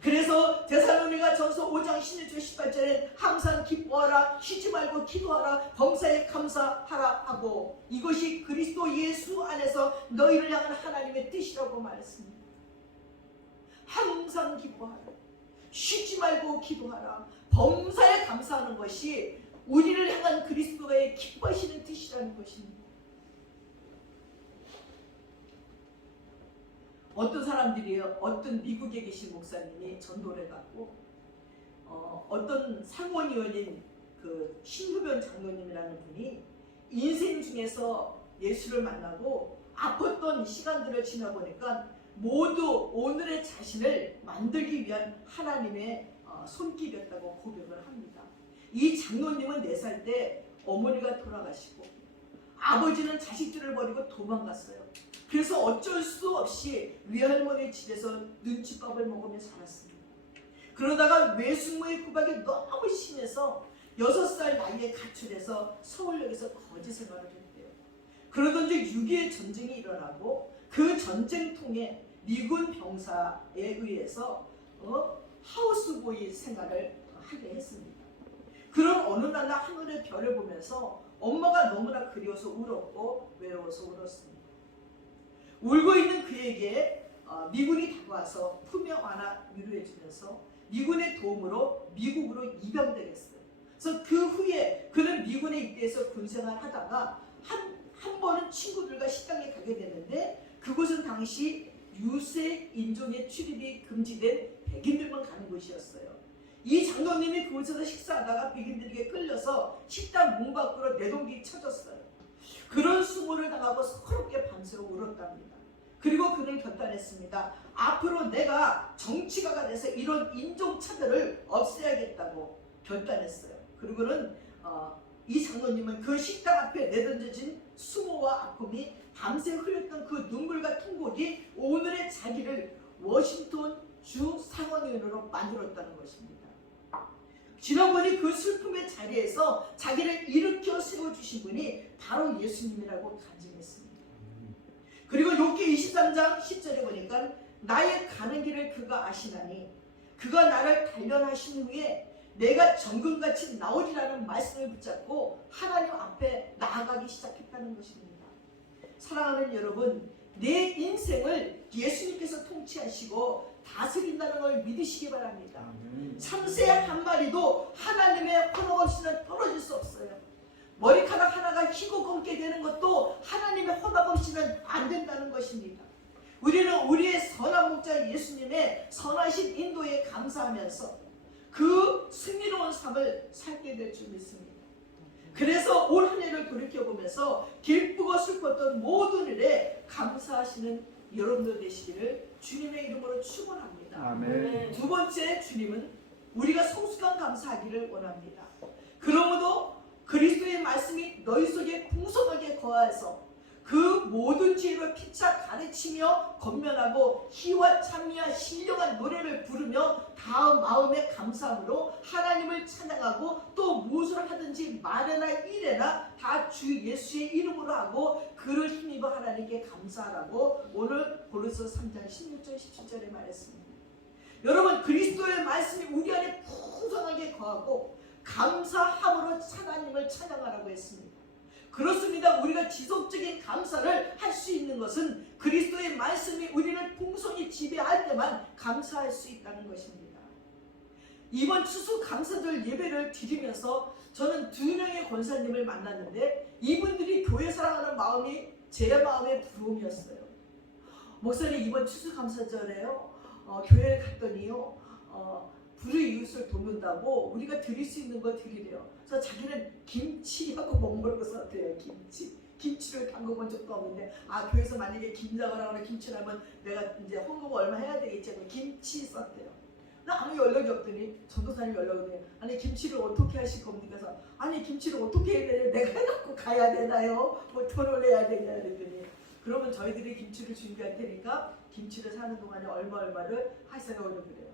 그래서 데살로니가 전서 5장 16절 18절에 항상 기뻐하라, 쉬지 말고 기도하라, 범사에 감사하라 하고 이것이 그리스도 예수 안에서 너희를 향한 하나님의 뜻이라고 말했습니다. 항상 기뻐하라, 쉬지 말고 기도하라, 범사에 감사하는 것이 우리를 향한 그리스도의 기뻐하시는 뜻이라는 것입니다. 어떤 사람들이요, 어떤 미국에 계신 목사님이 전도를 해갖고 어떤 상원의원인 그 신후변 장로님이라는 분이 인생 중에서 예수를 만나고 아팠던 시간들을 지나보니까 모두 오늘의 자신을 만들기 위한 하나님의 손길이었다고 고백을 합니다. 이 장로님은 4살 때 어머니가 돌아가시고 아버지는 자식들을 버리고 도망갔어요. 그래서 어쩔 수 없이 외할머니 집에서 눈칫밥을 먹으며 살았습니다. 그러다가 외숙모의 구박이 너무 심해서 6살 나이에 가출해서 서울역에서 거지 생활을 했대요. 그러던지 6.25 전쟁이 일어나고 그 전쟁통에 미군 병사에 의해서 하우스보이 생활을 하게 했습니다. 그런 어느 날 하늘의 별을 보면서 엄마가 너무나 그리워서 울었고 외로워서 울었습니다. 울고 있는 그에게 미군이 다가와서 품에 안아 위로해주면서 미군의 도움으로 미국으로 입양되겠어요. 그래서 그 후에 그는 미군에 입대해서 군생활 하다가 한 번은 친구들과 식당에 가게 되는데 그곳은 당시 유색 인종의 출입이 금지된 백인들만 가는 곳이었어요. 이 장로님이 그곳에서 식사하다가 백인들에게 끌려서 식당 문 밖으로 내동기 쳐졌어요. 그런 수모를 당하고 서럽게 밤새워 울었답니다. 그리고 그는 결단했습니다. 앞으로 내가 정치가가 돼서 이런 인종차별을 없애야겠다고 결단했어요. 그리고는 이 장로님은 그 식당 앞에 내던져진 수모와 아픔이 밤새 흘렸던 그 눈물과 통곡이 오늘의 자기를 워싱턴 주 상원의원으로 만들었다는 것입니다. 지난번에 그 슬픔의 자리에서 자기를 일으켜 세워주신 분이 바로 예수님이라고 간증했습니다. 그리고 욥기 23장 10절에 보니까 나의 가는 길을 그가 아시나니 그가 나를 단련하신 후에 내가 정금같이 나오리라는 말씀을 붙잡고 하나님 앞에 나아가기 시작했다는 것입니다. 사랑하는 여러분, 내 인생을 예수님께서 통치하시고 다스린다는 걸 믿으시기 바랍니다. 참새 한 마리도 하나님의 허락 없이는 떨어질 수 없어요. 머리카락 하나가 희고 검게 되는 것도 하나님의 허락 없이는 안 된다는 것입니다. 우리는 우리의 선한 목자 예수님의 선하신 인도에 감사하면서 그 승리로운 삶을 살게 될 줄 믿습니다. 그래서 올 한 해를 돌이켜보면서 기쁘고 슬펐던 모든 일에 감사하시는 여러분도 되시기를 주님의 이름으로 축원합니다. 아멘. 두 번째, 주님은 우리가 성숙한 감사하기를 원합니다. 그러므로 그리스도의 말씀이 너희 속에 풍성하게 거하여서 그 모든 지혜로 피차 가르치며 권면하고 희와 찬미와 신령한 노래를 부르며 다음 마음의 감사함으로 하나님을 찬양하고 또 무엇을 하든지 말이나 일에나 다 주 예수의 이름으로 하고 그를 힘입어 하나님께 감사하라고 오늘 고린도서 3장 16절 17절에 말했습니다. 여러분, 그리스도의 말씀이 우리 안에 풍성하게 거하고 감사함으로 하나님을 찬양하라고 했습니다. 그렇습니다. 우리가 지속적인 감사를 할 수 있는 것은 그리스도의 말씀이 우리를 풍성히 지배할 때만 감사할 수 있다는 것입니다. 이번 추수 감사절 예배를 드리면서 저는 2명의 권사님을 만났는데 이분들이 교회 사랑하는 마음이 제 마음의 부러움이었어요. 목사님, 이번 추수 감사절에요 교회에 갔더니요 불의이웃을 돕는다고 우리가 드릴 수 있는 거 드리래요. 그래서 자기는 김치하고 먹물고 썼대요. 김치를 담궈본 적도 없는데, 교회에서 만약에 김장을 하거나 김치를 하면 내가 이제 헌금 얼마 해야 되겠지. 김치 썼대요. 나 아무 연락이 없더니 전도사님 연락이 오더니, 아니 김치를 어떻게 하실 겁니까? 그래서 아니 김치를 어떻게 해야 되냐, 내가 해갖고 가야 되나요? 뭐 돈을 내야 되냐 그랬더니, 그러면 저희들이 김치를 준비할 테니까 김치를 사는 동안에 얼마를 하시라고 그래요.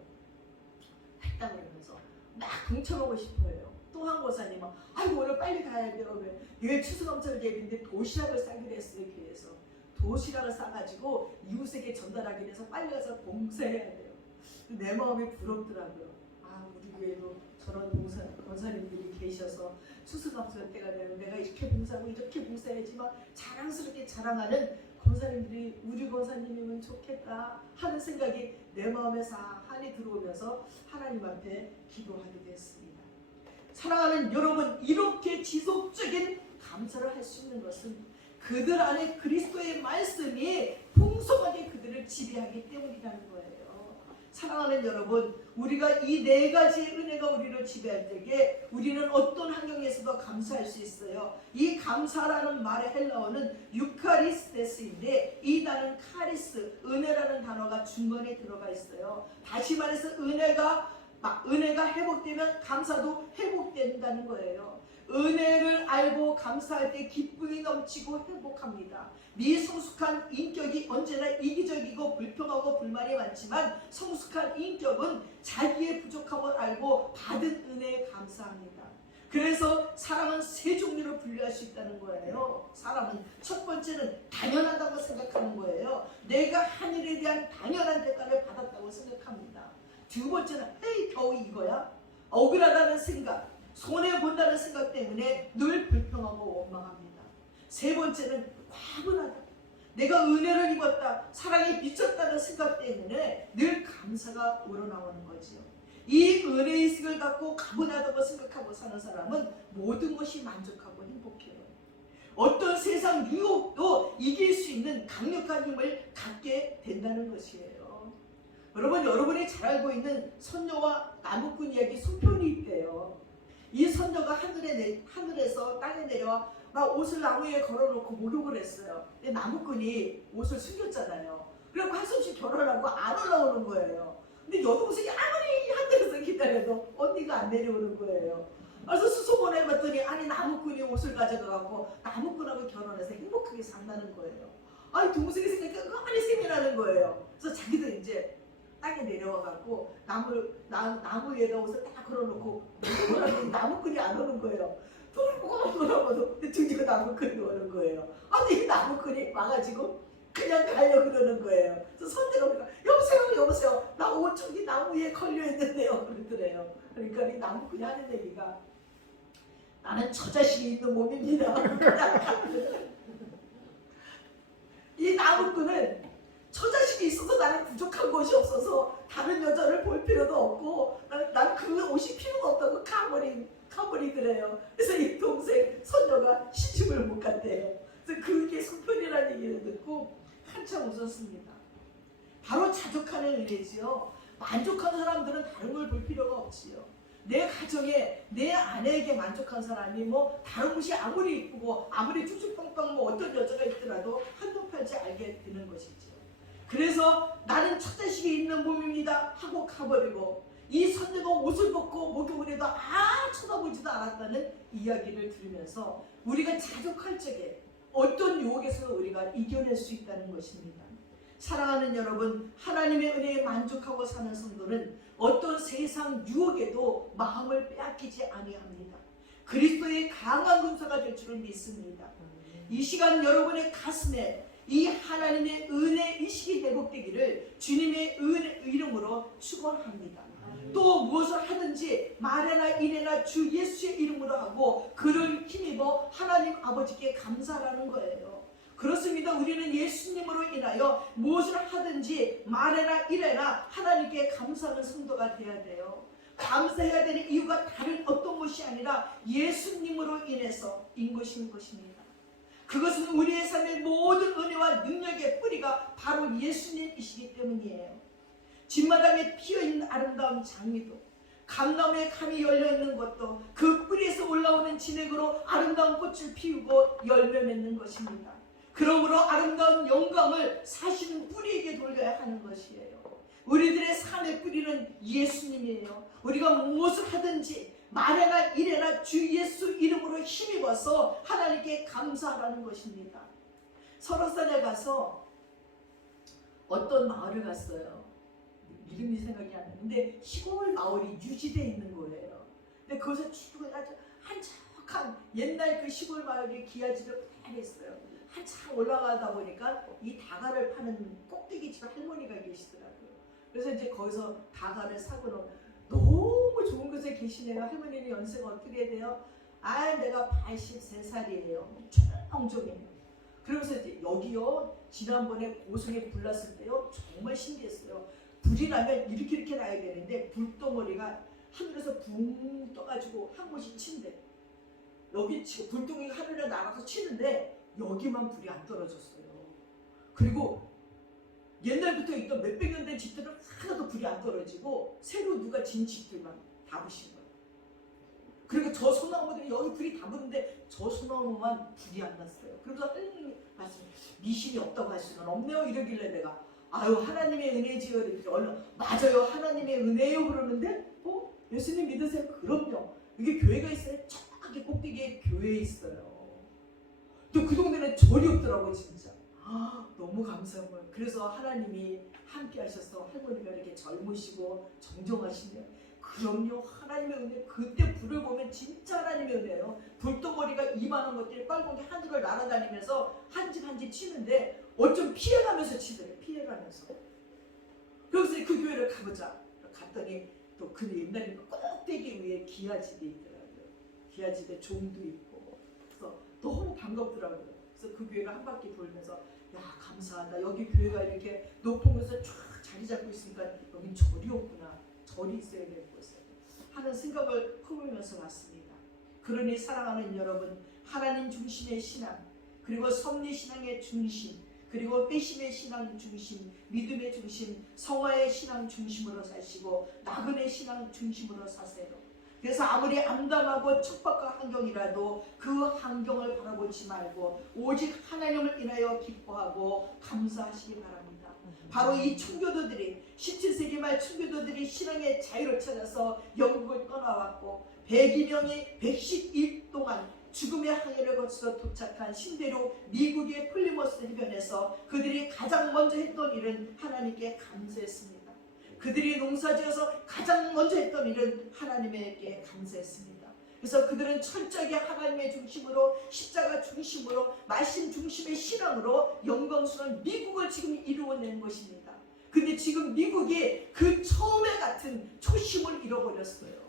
했다 그러면서 막 동참하고 싶어요. 또 한 권사님은 아이고 오늘 빨리 가야 돼요. 왜? 이게 추수감사절 예배인데 도시락을 싸기로 했어요. 교회에서 도시락을 싸가지고 이웃에게 전달하기 위해서 빨리 가서 봉사해야 돼요. 내 마음이 부럽더라고요. 우리 교회도 저런 권사님들이 계셔서 추수감사절 때가 되면 내가 이렇게 봉사하고 이렇게 봉사해야지만 자랑스럽게 자랑하는 권사님들이 우리 권사님이면 좋겠다 하는 생각이 내 마음에 한이 들어오면서 하나님 앞에 기도하게 됐습니다. 사랑하는 여러분, 이렇게 지속적인 감사를 할 수 있는 것은 그들 안에 그리스도의 말씀이 풍성하게 그들을 지배하기 때문이라는 거예요. 사랑하는 여러분, 우리가 이 4가지의 은혜가 우리를 지배할 때에 우리는 어떤 환경에서도 감사할 수 있어요. 이 감사라는 말의 헬라어는 유카리스테스인데 이 단어는 카리스, 은혜라는 단어가 중간에 들어가 있어요. 다시 말해서 은혜가 회복되면 감사도 회복된다는 거예요. 은혜를 알고 감사할 때 기쁨이 넘치고 행복합니다. 미성숙한 인격이 언제나 이기적이고 불평하고 불만이 많지만 성숙한 인격은 자기의 부족함을 알고 받은 은혜에 감사합니다. 그래서 사람은 3종류로 분류할 수 있다는 거예요. 사람은 첫 번째는 당연하다고 생각하는 거예요. 내가 한 일에 대한 당연한 대가를 받았다고 생각합니다. 두 번째는 에이 겨우 이거야? 억울하다는 생각, 손해본다는 생각 때문에 늘 불평하고 원망합니다. 세 번째는 과분하다. 내가 은혜를 입었다, 사랑에 미쳤다는 생각 때문에 늘 감사가 우러나오는 거지요. 이 은혜의식을 갖고 과분하다고 생각하고 사는 사람은 모든 것이 만족하고 행복해요. 어떤 세상 유혹도 이길 수 있는 강력한 힘을 갖게 된다는 것이에요. 여러분, 여러분이 잘 알고 있는 선녀와 나무꾼 이야기 소편이 있대요. 이 선녀가 하늘에서 땅에 내려와 막 옷을 나무 위에 걸어놓고 목욕을 했어요. 근데 나무꾼이 옷을 숨겼잖아요. 그래서 한숨씩 결혼하고 안 올라오는 거예요. 근데 여동생이 아무리 하늘에서 기다려도 언니가 안 내려오는 거예요. 그래서 수소 보내봤더니 나무꾼이 옷을 가져가고 나무꾼하고 결혼해서 행복하게 산다는 거예요. 동생이 생각하니까 많이 셈이 나는 거예요. 그래서 자기도 이제 땅에 내려와갖고 나무 위에다 옷을 딱 걸어놓고 목욕을 하더니 나무꾼이 안 오는 거예요. 돌아보고 드디어 나무꾼이 오는 거예요. 이 나무꾼이 와가지고 그냥 가려고 그러는 거예요. 그래서 선대가 보니까 여보세요 나 옷 저기 나무 위에 걸려있는데요 그러더래요. 그러니까 이 나무꾼이 하는 얘기가 나는 저 자식이 있는 몸입니다. 이 나무꾼은 저 자식이 있어서 나는 부족한 것이 없어서 다른 여자를 볼 필요도 없고 난 그 옷이 필요가 없다고 가버리더래요. 그래서 이 동생 선녀가 시집을 못 갔대요. 그래서 그게 소편이라는 얘기를 듣고 한참 웃었습니다. 바로 자족하는 은혜지요. 만족한 사람들은 다른 걸 볼 필요가 없지요. 내 가정에 내 아내에게 만족한 사람이 다른 곳이 아무리 이쁘고 아무리 쭉쭉빵빵 어떤 여자가 있더라도 한눈 팔지 알게 되는 것이지요. 그래서 나는 첫 자식이 있는 몸입니다 하고 가버리고 이 선녀가 옷을 벗고 목욕을 해도 쳐다보지도 않았다는 이야기를 들으면서 우리가 자족할 적에 어떤 유혹에서 우리가 이겨낼 수 있다는 것입니다. 사랑하는 여러분, 하나님의 은혜에 만족하고 사는 성도는 어떤 세상 유혹에도 마음을 빼앗기지 아니합니다. 그리스도의 강한 군사가 될 줄을 믿습니다. 이 시간 여러분의 가슴에 이 하나님의 은혜 의식이 회복되기를 주님의 은혜 이름으로 축원합니다. 또 무엇을 하든지 말이나 이래나 주 예수의 이름으로 하고 그를 힘입어 하나님 아버지께 감사하는 거예요. 그렇습니다. 우리는 예수님으로 인하여 무엇을 하든지 말이나 이래나 하나님께 감사하는 성도가 되어야 돼요. 감사해야 되는 이유가 다른 어떤 것이 아니라 예수님으로 인해서인 것입니다. 그것은 우리의 삶의 모든 은혜와 능력의 뿌리가 바로 예수님이시기 때문이에요. 진마당에 피어있는 아름다운 장미도, 감나무에 감이 열려있는 것도 그 뿌리에서 올라오는 진액으로 아름다운 꽃을 피우고 열매 맺는 것입니다. 그러므로 아름다운 영광을 사시는 뿌리에게 돌려야 하는 것이에요. 우리들의 삶의 뿌리는 예수님이에요. 우리가 무엇을 하든지 말해나 이래나 주 예수 이름으로 힘입어서 하나님께 감사하라는 것입니다. 설악산에 가서 어떤 마을을 갔어요. 이름이 생각이 안 나는데 시골 마을이 유지되어 있는 거예요. 근데 거기서 쭉 아주 한적한 옛날 그 시골 마을의 기와집을 파냈어요. 한참 올라가다 보니까 이 다가를 파는 꼭대기 집 할머니가 계시더라고요. 그래서 이제 거기서 다가를 사고는 너무 좋은 곳에 계시네요. 할머니는 연세가 어떻게 돼요? 내가 83살이에요. 쫑쫑이에요. 그러면서 이제 여기요, 지난번에 고성에 불 났을 때요, 정말 신기했어요. 불이 나면 이렇게 나야 되는데 불덩어리가 하늘에서 붕 떠가지고 한 곳이 친대. 여기 불덩이가 하늘에 날아서 치는데 여기만 불이 안 떨어졌어요. 그리고 옛날부터 있던 몇백 년 된 집들은 하나도 불이 안 떨어지고 새로 누가 진 집들만 다 부신 거예요. 그리고 저 소나무들이 여기 불이 다 붙는데 저 소나무만 불이 안 났어요. 그러면서 하나님이 미신이 없다고 할 수는 없네요. 이러길래 내가 하나님의 은혜지요. 얼른 맞아요. 하나님의 은혜요. 그러는데 예수님 믿으세요? 그럼요. 이게 교회가 있어요. 저기 꼭대기에 교회 있어요. 또 그 동네는 절이 없더라고요. 진짜. 너무 감사한 거예요. 그래서 하나님이 함께 하셔서 할머니가 이렇게 젊으시고 정정하시네요. 그럼요. 하나님의 은혜. 그때 불을 보면 진짜 하나님의 은혜예요. 불덩어리가 이만한 것들이 빨갛게 하늘을 날아다니면서 한 집 한 집 치는데 어쩜 피해가면서 치더래요. 피해가면서. 그래서 그 교회를 가보자. 갔더니 또 그 옛날에 꼭대기 위에 기와집이 있더라고요. 기와집에 종도 있고. 그래서 너무 반갑더라고요. 그래서 그 교회를 한 바퀴 돌면서 감사하다. 여기 교회가 이렇게 높은 곳에서 쫙 자리 잡고 있으니까 여긴 절이 없구나. 절이 있어야 될 곳에 하는 생각을 품으면서 왔습니다. 그러니 사랑하는 여러분, 하나님 중심의 신앙, 그리고 섭리신앙의 중심, 그리고 빼심의 신앙 중심, 믿음의 중심, 성화의 신앙 중심으로 사시고 나그네 신앙 중심으로 사세요. 그래서 아무리 암담하고 척박한 환경이라도 그 환경을 바라보지 말고 오직 하나님을 인하여 기뻐하고 감사하시기 바랍니다. 바로 이 청교도들이 17세기 말 청교도들이 신앙의 자유를 찾아서 영국을 떠나왔고 102명이 110일 동안 죽음의 항해를 거쳐서 도착한 신대로 미국의 플리머스 해변에서 그들이 가장 먼저 했던 일은 하나님께 감사했습니다. 그들이 농사지어서 가장 먼저 했던 일은 하나님에게 감사했습니다. 그래서 그들은 철저하게 하나님의 중심으로 십자가 중심으로 말씀 중심의 신앙으로 영광스러운 미국을 지금 이루어낸 것입니다. 근데 지금 미국이 그 처음에 같은 초심을 잃어버렸어요.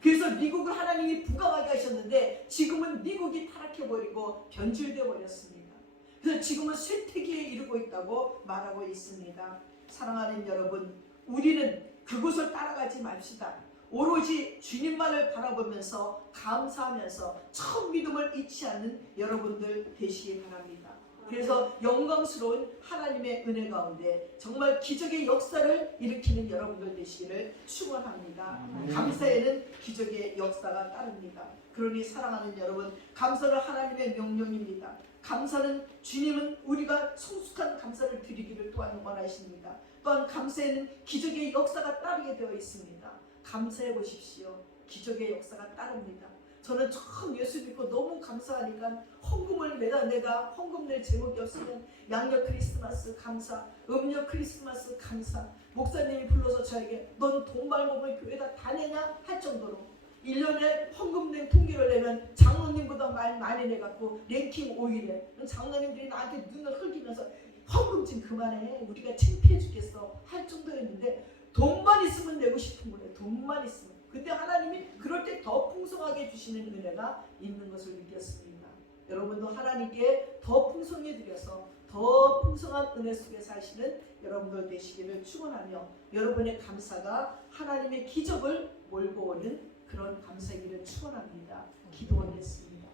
그래서 미국을 하나님이 부강하게 하셨는데 지금은 미국이 타락해버리고 변질되어 버렸습니다. 그래서 지금은 쇠퇴기에 이르고 있다고 말하고 있습니다. 사랑하는 여러분, 우리는 그곳을 따라가지 맙시다. 오로지 주님만을 바라보면서 감사하면서 처음 믿음을 잃지 않는 여러분들 되시기 바랍니다. 그래서 영광스러운 하나님의 은혜 가운데 정말 기적의 역사를 일으키는 여러분들 되시기를 축원합니다. 감사에는 기적의 역사가 따릅니다. 그러니 사랑하는 여러분, 감사는 하나님의 명령입니다. 감사는 주님은 우리가 성숙한 감사를 드리기를 또한 원하십니다. 또한 감사에는 기적의 역사가 따르게 되어 있습니다. 감사해 보십시오. 기적의 역사가 따릅니다. 저는 처음 예수 믿고 너무 감사하니까 헌금을 내가 헌금 낼 제목이 없으면 양력 크리스마스 감사, 음력 크리스마스 감사, 목사님이 불러서 저에게 넌 돈 벌면 교회다 다내냐 할 정도로 1년에 헌금 낸 통계를 내면 장로님보다 많이 내갖고 랭킹 5위래. 장로님들이 나한테 눈을 흘기면서 헌금 좀 그만해, 우리가 창피해 죽겠어 할 정도였는데 돈만 있으면 내고 싶은 거예요. 돈만 있으면. 그때 하나님이 그럴 때 더 풍성하게 주시는 은혜가 있는 것을 느꼈습니다. 여러분도 하나님께 더 풍성히 드려서 더 풍성한 은혜 속에 사시는 여러분들 되시기를 축원하며 여러분의 감사가 하나님의 기적을 몰고 오는 그런 감사기를 축원합니다. 기도하겠습니다.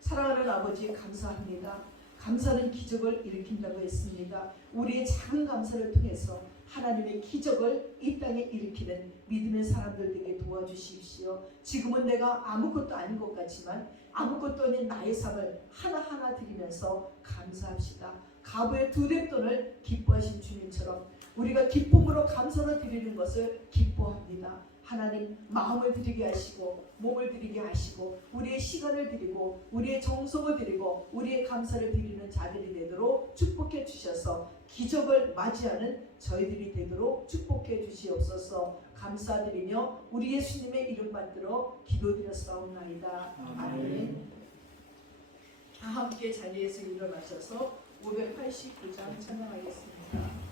사랑하는 아버지 감사합니다. 감사는 기적을 일으킨다고 했습니다. 우리의 작은 감사를 통해서 하나님의 기적을 이 땅에 일으키는 믿음의 사람들에게 도와주십시오. 지금은 내가 아무것도 아닌 것 같지만 아무것도 아닌 나의 삶을 하나하나 드리면서 감사합시다. 가부의 2뎁돈을 기뻐하신 주님처럼 우리가 기쁨으로 감사를 드리는 것을 기뻐합니다. 하나님 마음을 드리게 하시고 몸을 드리게 하시고 우리의 시간을 드리고 우리의 정성을 드리고 우리의 감사를 드리는 자들이 되도록 축복해 주셔서 기적을 맞이하는 저희들이 되도록 축복해 주시옵소서. 감사드리며 우리 예수님의 이름 받들어 기도드렸사옵나이다. 아멘. 다 함께 자리에서 일어나셔서 589장 찬양하겠습니다.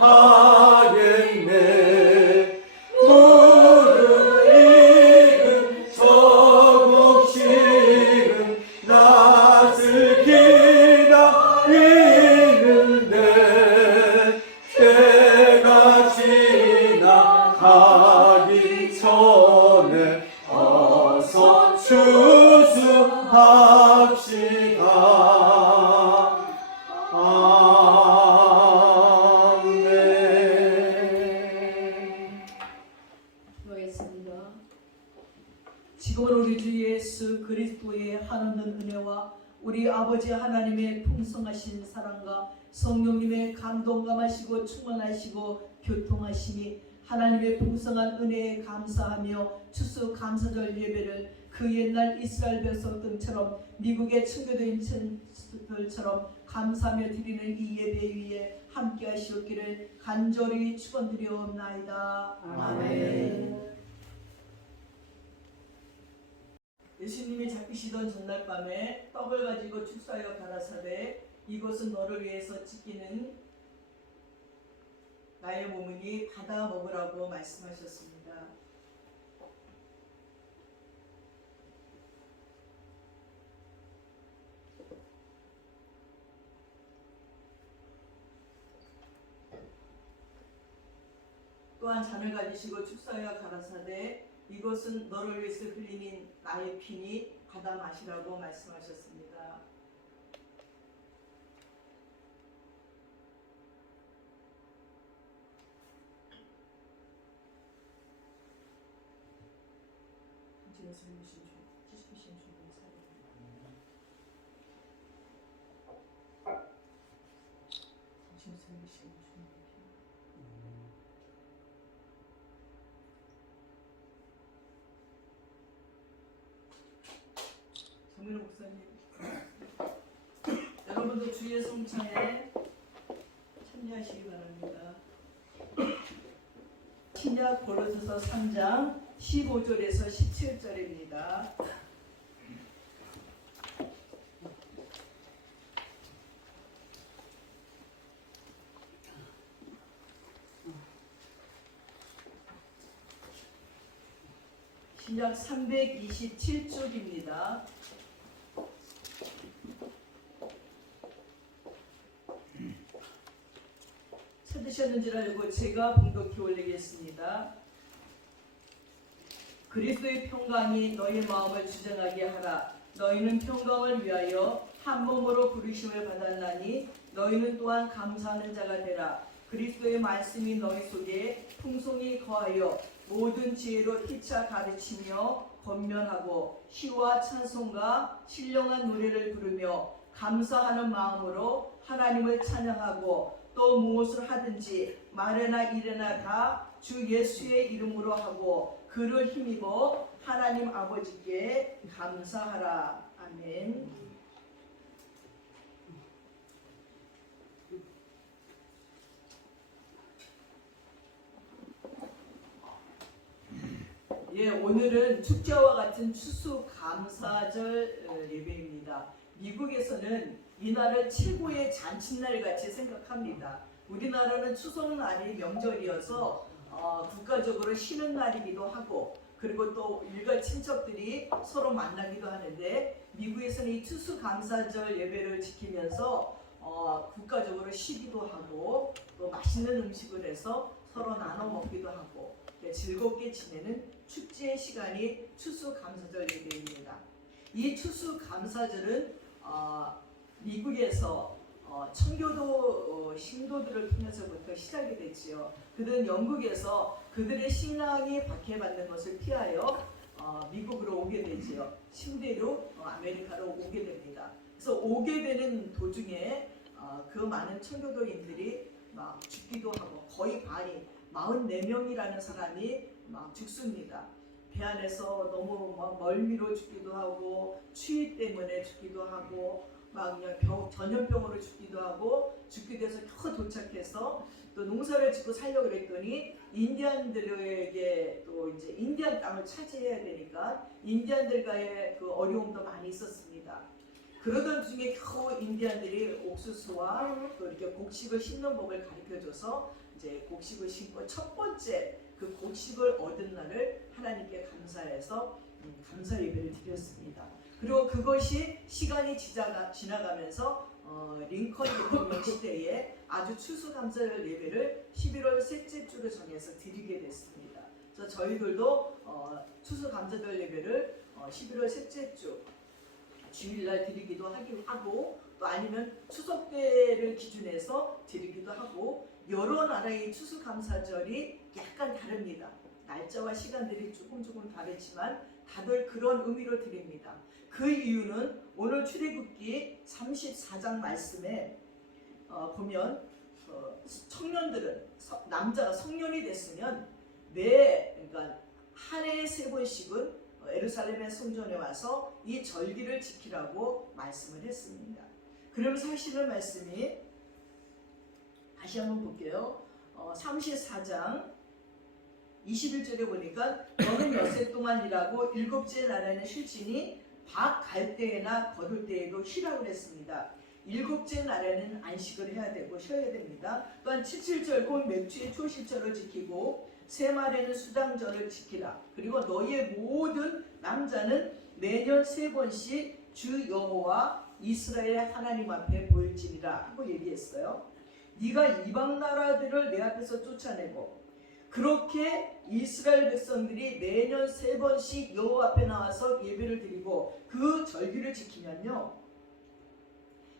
하겠네. 무르익은 저곡식은 낯을 기다리는데 때가 지나가기 전에 어서 추수합시다. 기도하겠습니다. 지금은 우리 주 예수 그리스도의 한없는 은혜와 우리 아버지 하나님의 풍성하신 사랑과 성령님의 감동감하시고 충만하시고 교통하심이 하나님의 풍성한 은혜에 감사하며 추수 감사절 예배를 그 옛날 이스라엘 백성들처럼 미국의 청교도인들처럼 감사하며 드리는 이 예배 위에 함께 하시옵기를 간절히 축원드리옵나이다. 아멘. 예수님이 잡히시던 전날 밤에 떡을 가지고 축사하여 가라사대 이것은 너를 위해서 찢기는 나의 몸이니 받아 먹으라고 말씀하셨습니다. 또한 잔을 가지시고 축사하여 가라사대 이것은 너를 위해서 흘리는 나의 피니 받아 마시라고 말씀하셨습니다. 당신의 젊으신 주, 찢으신 주님의 사랑입니다. 당신의 젊으신 주님의 피. 정민호 목사님, 여러분도 주의 성찬에 참여하시기 바랍니다. 신약 고린도서 3장 15절에서 17절입니다. 신약 327쪽입니다. 찾으셨는지 알고 제가 봉독해 올리겠습니다. 그리스도의 평강이 너희 마음을 주장하게 하라. 너희는 평강을 위하여 한 몸으로 부르심을 받았나니 너희는 또한 감사하는 자가 되라. 그리스도의 말씀이 너희 속에 풍성히 거하여 모든 지혜로 피차 가르치며 권면하고 시와 찬송과 신령한 노래를 부르며 감사하는 마음으로 하나님을 찬양하고 또 무엇을 하든지 말이나 일이나 다 주 예수의 이름으로 하고 그를 힘입어 하나님 아버지께 감사하라. 아멘. 예, 오늘은 축제와 같은 추수감사절 예배입니다. 미국에서는 이날을 최고의 잔칫날 같이 생각합니다. 우리나라는 추석날이 명절이어서 국가적으로 쉬는 날이기도 하고 그리고 또 일가 친척들이 서로 만나기도 하는데 미국에서는 이 추수감사절 예배를 지키면서 국가적으로 쉬기도 하고 또 맛있는 음식을 해서 서로 나눠 먹기도 하고 즐겁게 지내는 축제의 시간이 추수감사절 예배입니다. 이 추수감사절은 미국에서 청교도 신도들을 통해서부터 시작이 됐지요. 그들은 영국에서 그들의 신랑이 박해받는 것을 피하여 미국으로 오게 되지요. 침대로 아메리카로 오게 됩니다. 그래서 오게 되는 도중에 그 많은 청교도인들이 막 죽기도 하고 거의 반이 44명이라는 사람이 막 죽습니다. 배 안에서 너무 멀미로 죽기도 하고 추위 때문에 죽기도 하고 막 그냥 전염병으로 죽기도 하고 죽게 돼서 겨우 도착해서 또 농사를 짓고 살려고 그랬더니 인디안들에게 또 이제 인디안 땅을 차지해야 되니까 인디안들과의 그 어려움도 많이 있었습니다. 그러던 중에 겨우 인디안들이 옥수수와 또 이렇게 곡식을 심는 법을 가르쳐줘서 이제 곡식을 심고 첫 번째 그 곡식을 얻은 날을 하나님께 감사해서 감사 예배를 드렸습니다. 그리고 그것이 시간이 지나가면서 링컨 대통령 시대에 아주 추수감사절 예배를 11월 셋째 주를 정해서 드리게 됐습니다. 그래서 저희들도 추수감사절 예배를 11월 셋째 주 주일날 드리기도 하고 또 아니면 추석 때를 기준해서 드리기도 하고 여러 나라의 추수감사절이 약간 다릅니다. 날짜와 시간들이 조금 다르지만 다들 그런 의미로 드립니다. 그 이유는 오늘 출애굽기 34장 말씀에 보면 청년들은 남자가 성년이 됐으면 그러니까 한 해에 3번씩은 예루살렘의 성전에 와서 이 절기를 지키라고 말씀을 했습니다. 그러면서 하시는 말씀이 다시 한번 볼게요. 34장 21절에 보니까 너는 엿새 동안 일하고 일곱째 날에는 쉴지니 밭 갈 때에나 거둘 때에도 쉬라고 했습니다. 일곱째 날에는 안식을 해야 되고 쉬어야 됩니다. 또한 77절 곧 맥주의 초실절을 지키고 세 말에는 수당절을 지키라. 그리고 너희의 모든 남자는 매년 3번씩 주 여호와 이스라엘 하나님 앞에 보일지니라 하고 얘기했어요. 네가 이방 나라들을 내 앞에서 쫓아내고 그렇게 이스라엘 백성들이 매년 3번씩 여호와 앞에 나와서 예배를 드리고 그 절기를 지키면요,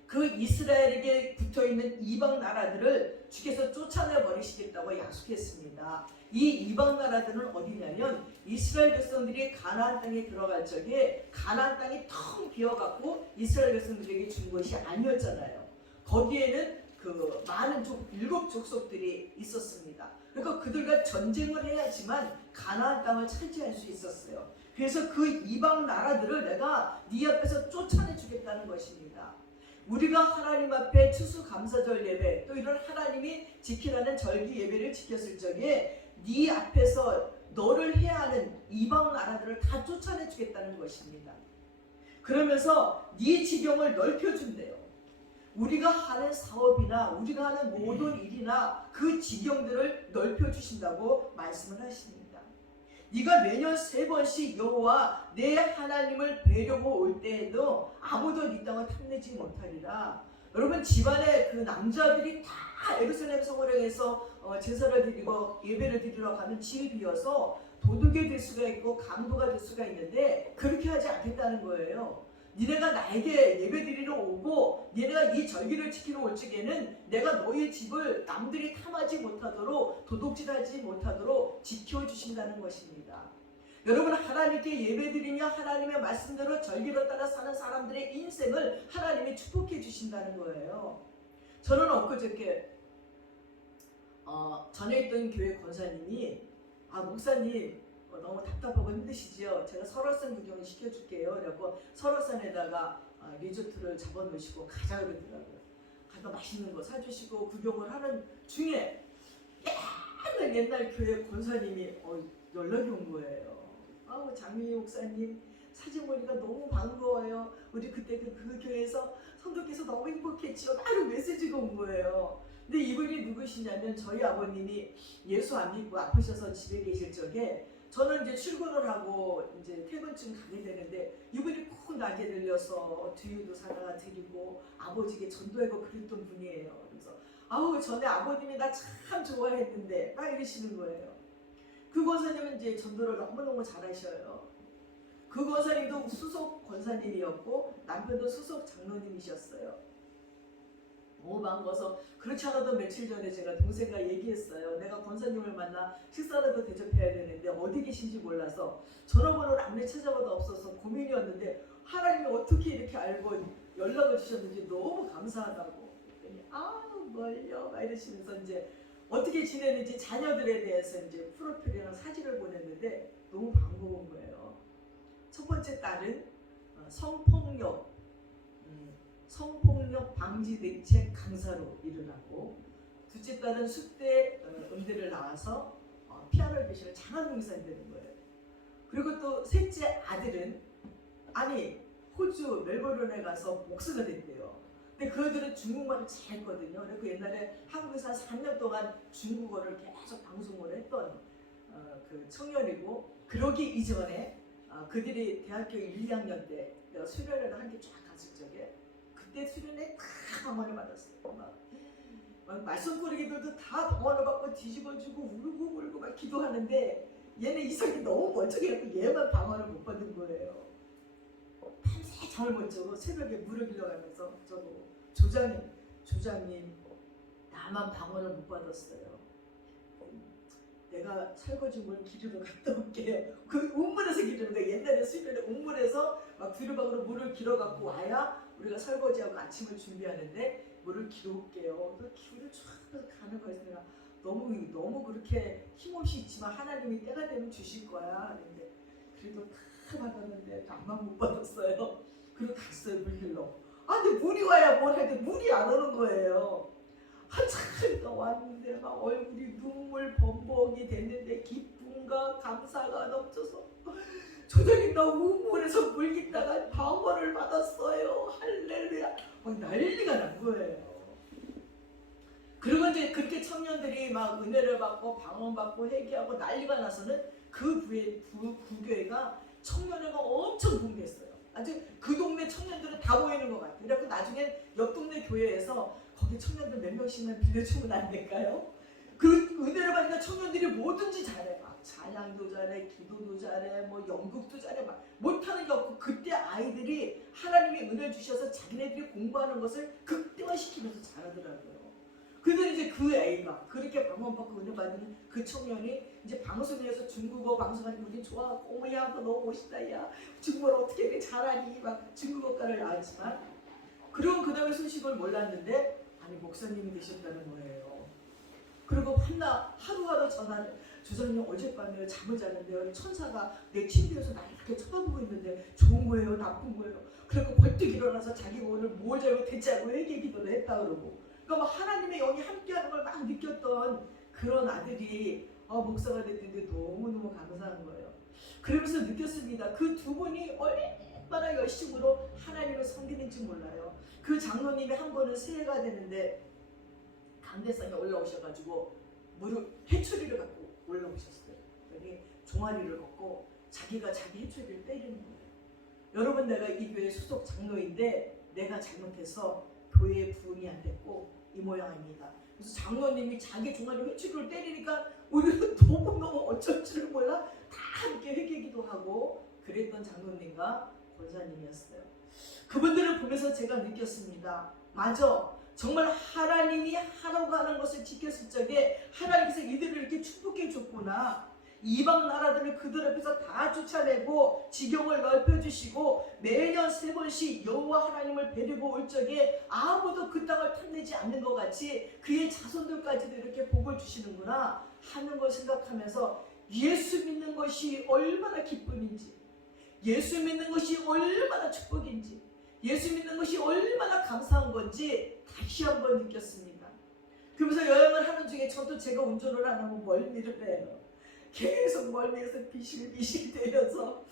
그 이스라엘에게 붙어있는 이방 나라들을 주께서 쫓아내 버리시겠다고 약속했습니다. 이 이방 나라들은 어디냐면 이스라엘 백성들이 가나안 땅에 들어갈 적에 가나안 땅이 텅 비어갖고 이스라엘 백성들에게 준 것이 아니었잖아요. 거기에는 그 많은 7 족속들이 있었습니다. 그러니까 그들과 전쟁을 해야지만 가나안 땅을 차지할 수 있었어요. 그래서 그 이방 나라들을 내가 네 앞에서 쫓아내 주겠다는 것입니다. 우리가 하나님 앞에 추수감사절 예배 또 이런 하나님이 지키라는 절기 예배를 지켰을 적에 네 앞에서 너를 해야 하는 이방 나라들을 다 쫓아내 주겠다는 것입니다. 그러면서 네 지경을 넓혀준대요. 우리가 하는 사업이나 우리가 하는 모든 일이나 그 지경들을 넓혀주신다고 말씀을 하십니다. 네가 매년 3번씩 여호와 내 하나님을 뵈려고 올 때에도 아무도 네 땅을 탐내지 못하리라. 여러분, 집안에 그 남자들이 다 예루살렘 성을 향해서 제사를 드리고 예배를 드리러 가면 집이 비어서 도둑이 될 수가 있고 강도가 될 수가 있는데 그렇게 하지 않겠다는 거예요. 니네가 나에게 예배드리러 오고 니네가 이 절기를 지키러 올 적에는 내가 너희 집을 남들이 탐하지 못하도록 도둑질하지 못하도록 지켜주신다는 것입니다. 여러분, 하나님께 예배드리며 하나님의 말씀대로 절기를 따라 사는 사람들의 인생을 하나님이 축복해 주신다는 거예요. 저는 엊그저께 전에 있던 교회 권사님이 목사님 너무 답답하고 힘드시지요? 제가 설화산 구경을 시켜줄게요. 그래서 설화산에다가 리조트를 잡아놓으시고 가자 그러더라고요. 가서 맛있는 거 사주시고 구경을 하는 중에 옛날 교회 권사님이 연락이 온 거예요. 장민희 목사님 사진 보니까 너무 반가워요. 우리 그때 그 교회에서 성도께서 너무 행복했지요. 이런 메시지가 온 거예요. 근데 이분이 누구시냐면 저희 아버님이 예수 안 믿고 아프셔서 집에 계실 적에 저는 이제 출근을 하고 이제 퇴근쯤 가게 되는데 이분이 꼭 낮에 들려서 두유도 사다가 드리고 아버지께 전도하고 그랬던 분이에요. 그래서 전에 아버님이 나 참 좋아했는데 막 이러시는 거예요. 그 권사님은 이제 전도를 너무너무 잘하셔요. 그 권사님도 수석 권사님이었고 남편도 수석 장로님이셨어요. 너무 반가워서 그렇지 않아도 며칠 전에 제가 동생과 얘기했어요. 내가 권사님을 만나 식사라도 대접해야 되는데 어디 계신지 몰라서 전화번호를 아무리 찾아봐도 없어서 고민이었는데 하나님이 어떻게 이렇게 알고 연락을 주셨는지 너무 감사하다고. 그랬더니 뭘요? 막 이러시면서 이제 어떻게 지내는지 자녀들에 대해서 이제 프로필이랑 사진을 보냈는데 너무 반가운 거예요. 첫 번째 딸은 성폭력 방지 대책 강사로 일을 하고, 둘째 딸은 수대 음대를 나와서 피아노 교실을 장학 용사이 되는 거예요. 그리고 또 셋째 아들은 호주 멜버른에 가서 목사가 됐대요. 근데 그들은 중국말을 잘했거든요. 그래서 옛날에 한국에서 한 3년 동안 중국어를 계속 방송을 했던 그 청년이고, 그러기 이전에 그들이 대학교 1, 2학년 때 내가 수련회를 한 게 쫙 갔을 적에 그때 수련회 다 방언을 받았어요. 막 말썽꾸러기들도 다 방언을 받고 뒤집어지고 울고 막 기도하는데 얘는 이성이 너무 멀쩡해갖고 얘만 방언을 못 받은 거예요. 밤새 잠을 못 자고 새벽에 물을 빌려가면서 저도 조장님 나만 방언을 못 받았어요. 내가 설거지 물 기르러 갔다 올게요. 그 우물에서 기르는 거예요. 옛날에 수련회 우물에서 막 두루박으로 물을 길어갖고 와야 우리가 설거지하고 아침을 준비하는데 물을 길어 올게요. 그 기울을 쫙 가는 거예요. 내가 너무 그렇게 힘없이 있지만 하나님이 때가 되면 주실 거야. 근데 그래도 다 받았는데 나만 못 받았어요. 그리고 갔어요, 물 길러. 근데 물이 와야 뭘 해도 물이 안 오는 거예요. 한참 있다 왔는데 막 얼굴이 눈물 범벅이 됐는데 기쁨과 감사가 넘쳐서 조장님 나 우물에서 물 깃다가 방언을 받았어요. 할렐루야. 막 난리가 난 거예요. 그리고 이제 그렇게 청년들이 막 은혜를 받고 방언 받고 회개하고 난리가 나서는 그 부교회가 청년회가 엄청 붕괴했어요. 아주 그 동네 청년들은 다 모이는 것 같아요. 그래서 나중에 옆 동네 교회에서 거기 청년들 몇 명씩만 빌려주면 안 될까요? 그 은혜를 받으니까 청년들이 뭐든지 잘해. 막 찬양도 잘해, 기도도 잘해, 뭐 연극도 잘해. 막 못하는 게 없고 그때 아이들이 하나님이 은혜를 주셔서 자기네들이 공부하는 것을 극대화시키면서 잘하더라고요. 근데 이제 그 애가 그렇게 방언받고 은혜 받는 그 청년이 이제 방송에서 중국어 방송하는 분이 좋아하고 어머야 너 너무 멋있다 야 중국어를 어떻게 이렇게 잘하니 막 중국어과를 나왔지만 그리고 그 다음에 소식을 몰랐는데 아니 목사님이 되셨다는 거예요. 그리고 하루하루 전화를 주장님 어젯밤에 잠을 자는데요 천사가 내 침대에서 나 이렇게 쳐다보고 있는데 좋은 거예요 나쁜 거예요. 그래서 벌떡 일어나서 자기가 오늘 뭘 잘못했자고 회개 기도를 했다 그러고 그러니까 막 하나님의 영이 함께하는 걸 막 느꼈던 그런 아들이 목사가 됐는데 너무너무 감사한 거예요. 그러면서 느꼈습니다. 그 두 분이 얼마나 열심으로 하나님을 섬기는지 몰라요. 그 장로님이 한 번은 새해가 되는데 강대상에 올라오셔가지고 해초리를 갖고 올라오셨어요. 그러니 종아리를 걷고 자기가 자기 해초리를 때리는 거예요. 여러분 내가 이 교회 소속 장로인데 내가 잘못해서 교회에 부응이 안 됐고 이 모양입니다. 그래서 장로님이 자기 종아리 회초리를 때리니까 우리는 너무너무 어쩔 줄을 몰라 다 함께 회개기도 하고 그랬던 장로님과 권사님이었어요. 그분들을 보면서 제가 느꼈습니다. 맞아. 정말 하나님이 하라고 하는 것을 지켰을 적에 하나님께서 이들을 이렇게 축복해 줬구나. 이방 나라들을 그들 앞에서 다 쫓아내고 지경을 넓혀주시고 매년 3번씩 여호와 하나님을 뵈려고 올 적에 아무도 그 땅을 탐내지 않는 것 같이 그의 자손들까지도 이렇게 복을 주시는구나 하는 걸 생각하면서 예수 믿는 것이 얼마나 기쁨인지 예수 믿는 것이 얼마나 축복인지 예수 믿는 것이 얼마나 감사한 건지 다시 한번 느꼈습니다. 그러면서 여행을 하는 중에 저도 제가 운전을 안 하고 멀미를 해요. 계속 멀미에서 비실비실 대면서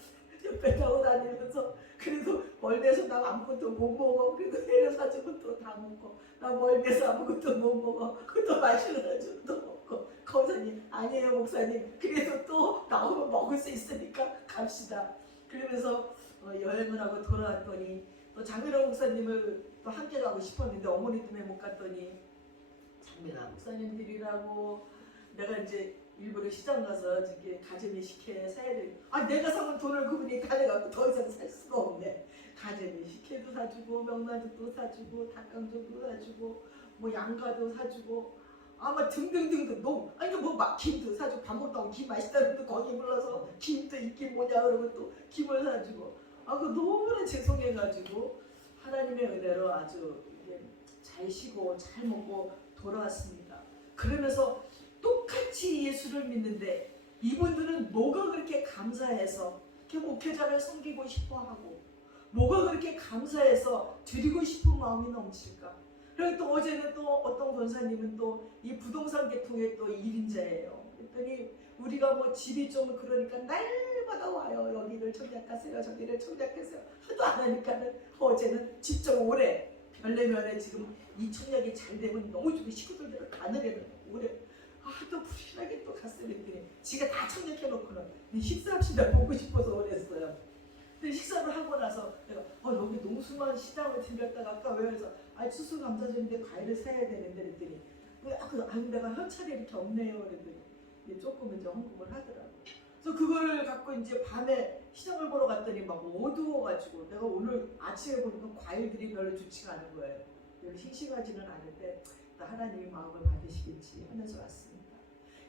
옆에 타고 다니면서 그래도 멀미에서 나 아무것도 못 먹어. 그래도 회를 사주면 또 다 먹고 나 멀미에서 아무것도 못 먹어. 또 마시는 사주면 또 먹고 검사님 아니에요 목사님 그래도 또 나오면 먹을 수 있으니까 갑시다. 그러면서 여행을 하고 돌아왔더니 또 장미라 목사님을 또 함께 가고 싶었는데 어머니 때문에 못 갔더니 장미라 목사님들이라고 내가 이제 일부러 시장 가서 이렇게 가재미 식혜 사야 돼. 내가 사면 돈을 그분이 다 내갖고 더 이상 살 수가 없네. 가재미 식혜도 사주고 명란젓도 사주고 닭강정도 사주고 뭐 양가도 사주고 아마 등등등등 너무 막 김도 사주고 밥 먹다가 김 맛있다는데 거기 불러서 김도 있긴 뭐냐 그러고 또 김을 사주고 그 너무나 죄송해가지고 하나님의 은혜로 아주 잘 쉬고 잘 먹고 돌아왔습니다. 그러면서 똑같이 예수를 믿는데 이분들은 뭐가 그렇게 감사해서 이렇게 목회자를 섬기고 싶어하고 뭐가 그렇게 감사해서 드리고 싶은 마음이 넘칠까. 그리고 또 어제는 또 어떤 권사님은 또 이 부동산 계통의 또 1인자예요. 그랬더니 우리가 뭐 집이 좀 그러니까 날마다 와요. 여기를 청약하세요 저기를 청약하세요 하도 안 하니까는 어제는 집 좀 오래 별내면에 지금 이 청약이 잘 되면 너무 좋게 식구들대로 가느라는 올해 또 불신하게 또 갔어요. 그랬더니 지가 다 청약해놓고는 식사합시다 보고 싶어서 그랬어요. 근데 식사를 하고 나서 내가 여기 농수만 시장을 들렸다가 아까 왜 그래서 추수감사절인데 과일을 사야 되는데 그랬더니 내가 현찰이 이렇게 없네요. 그랬더니 조금 이제 헌금을 하더라고. 그래서 그걸 갖고 이제 밤에 시장을 보러 갔더니 막 어두워가지고 내가 오늘 아침에 보니까 과일들이 별로 좋지가 않은 거예요. 별로 싱싱하지는 않은데 하나님의 마음을 받으시겠지 하면서 왔습니다.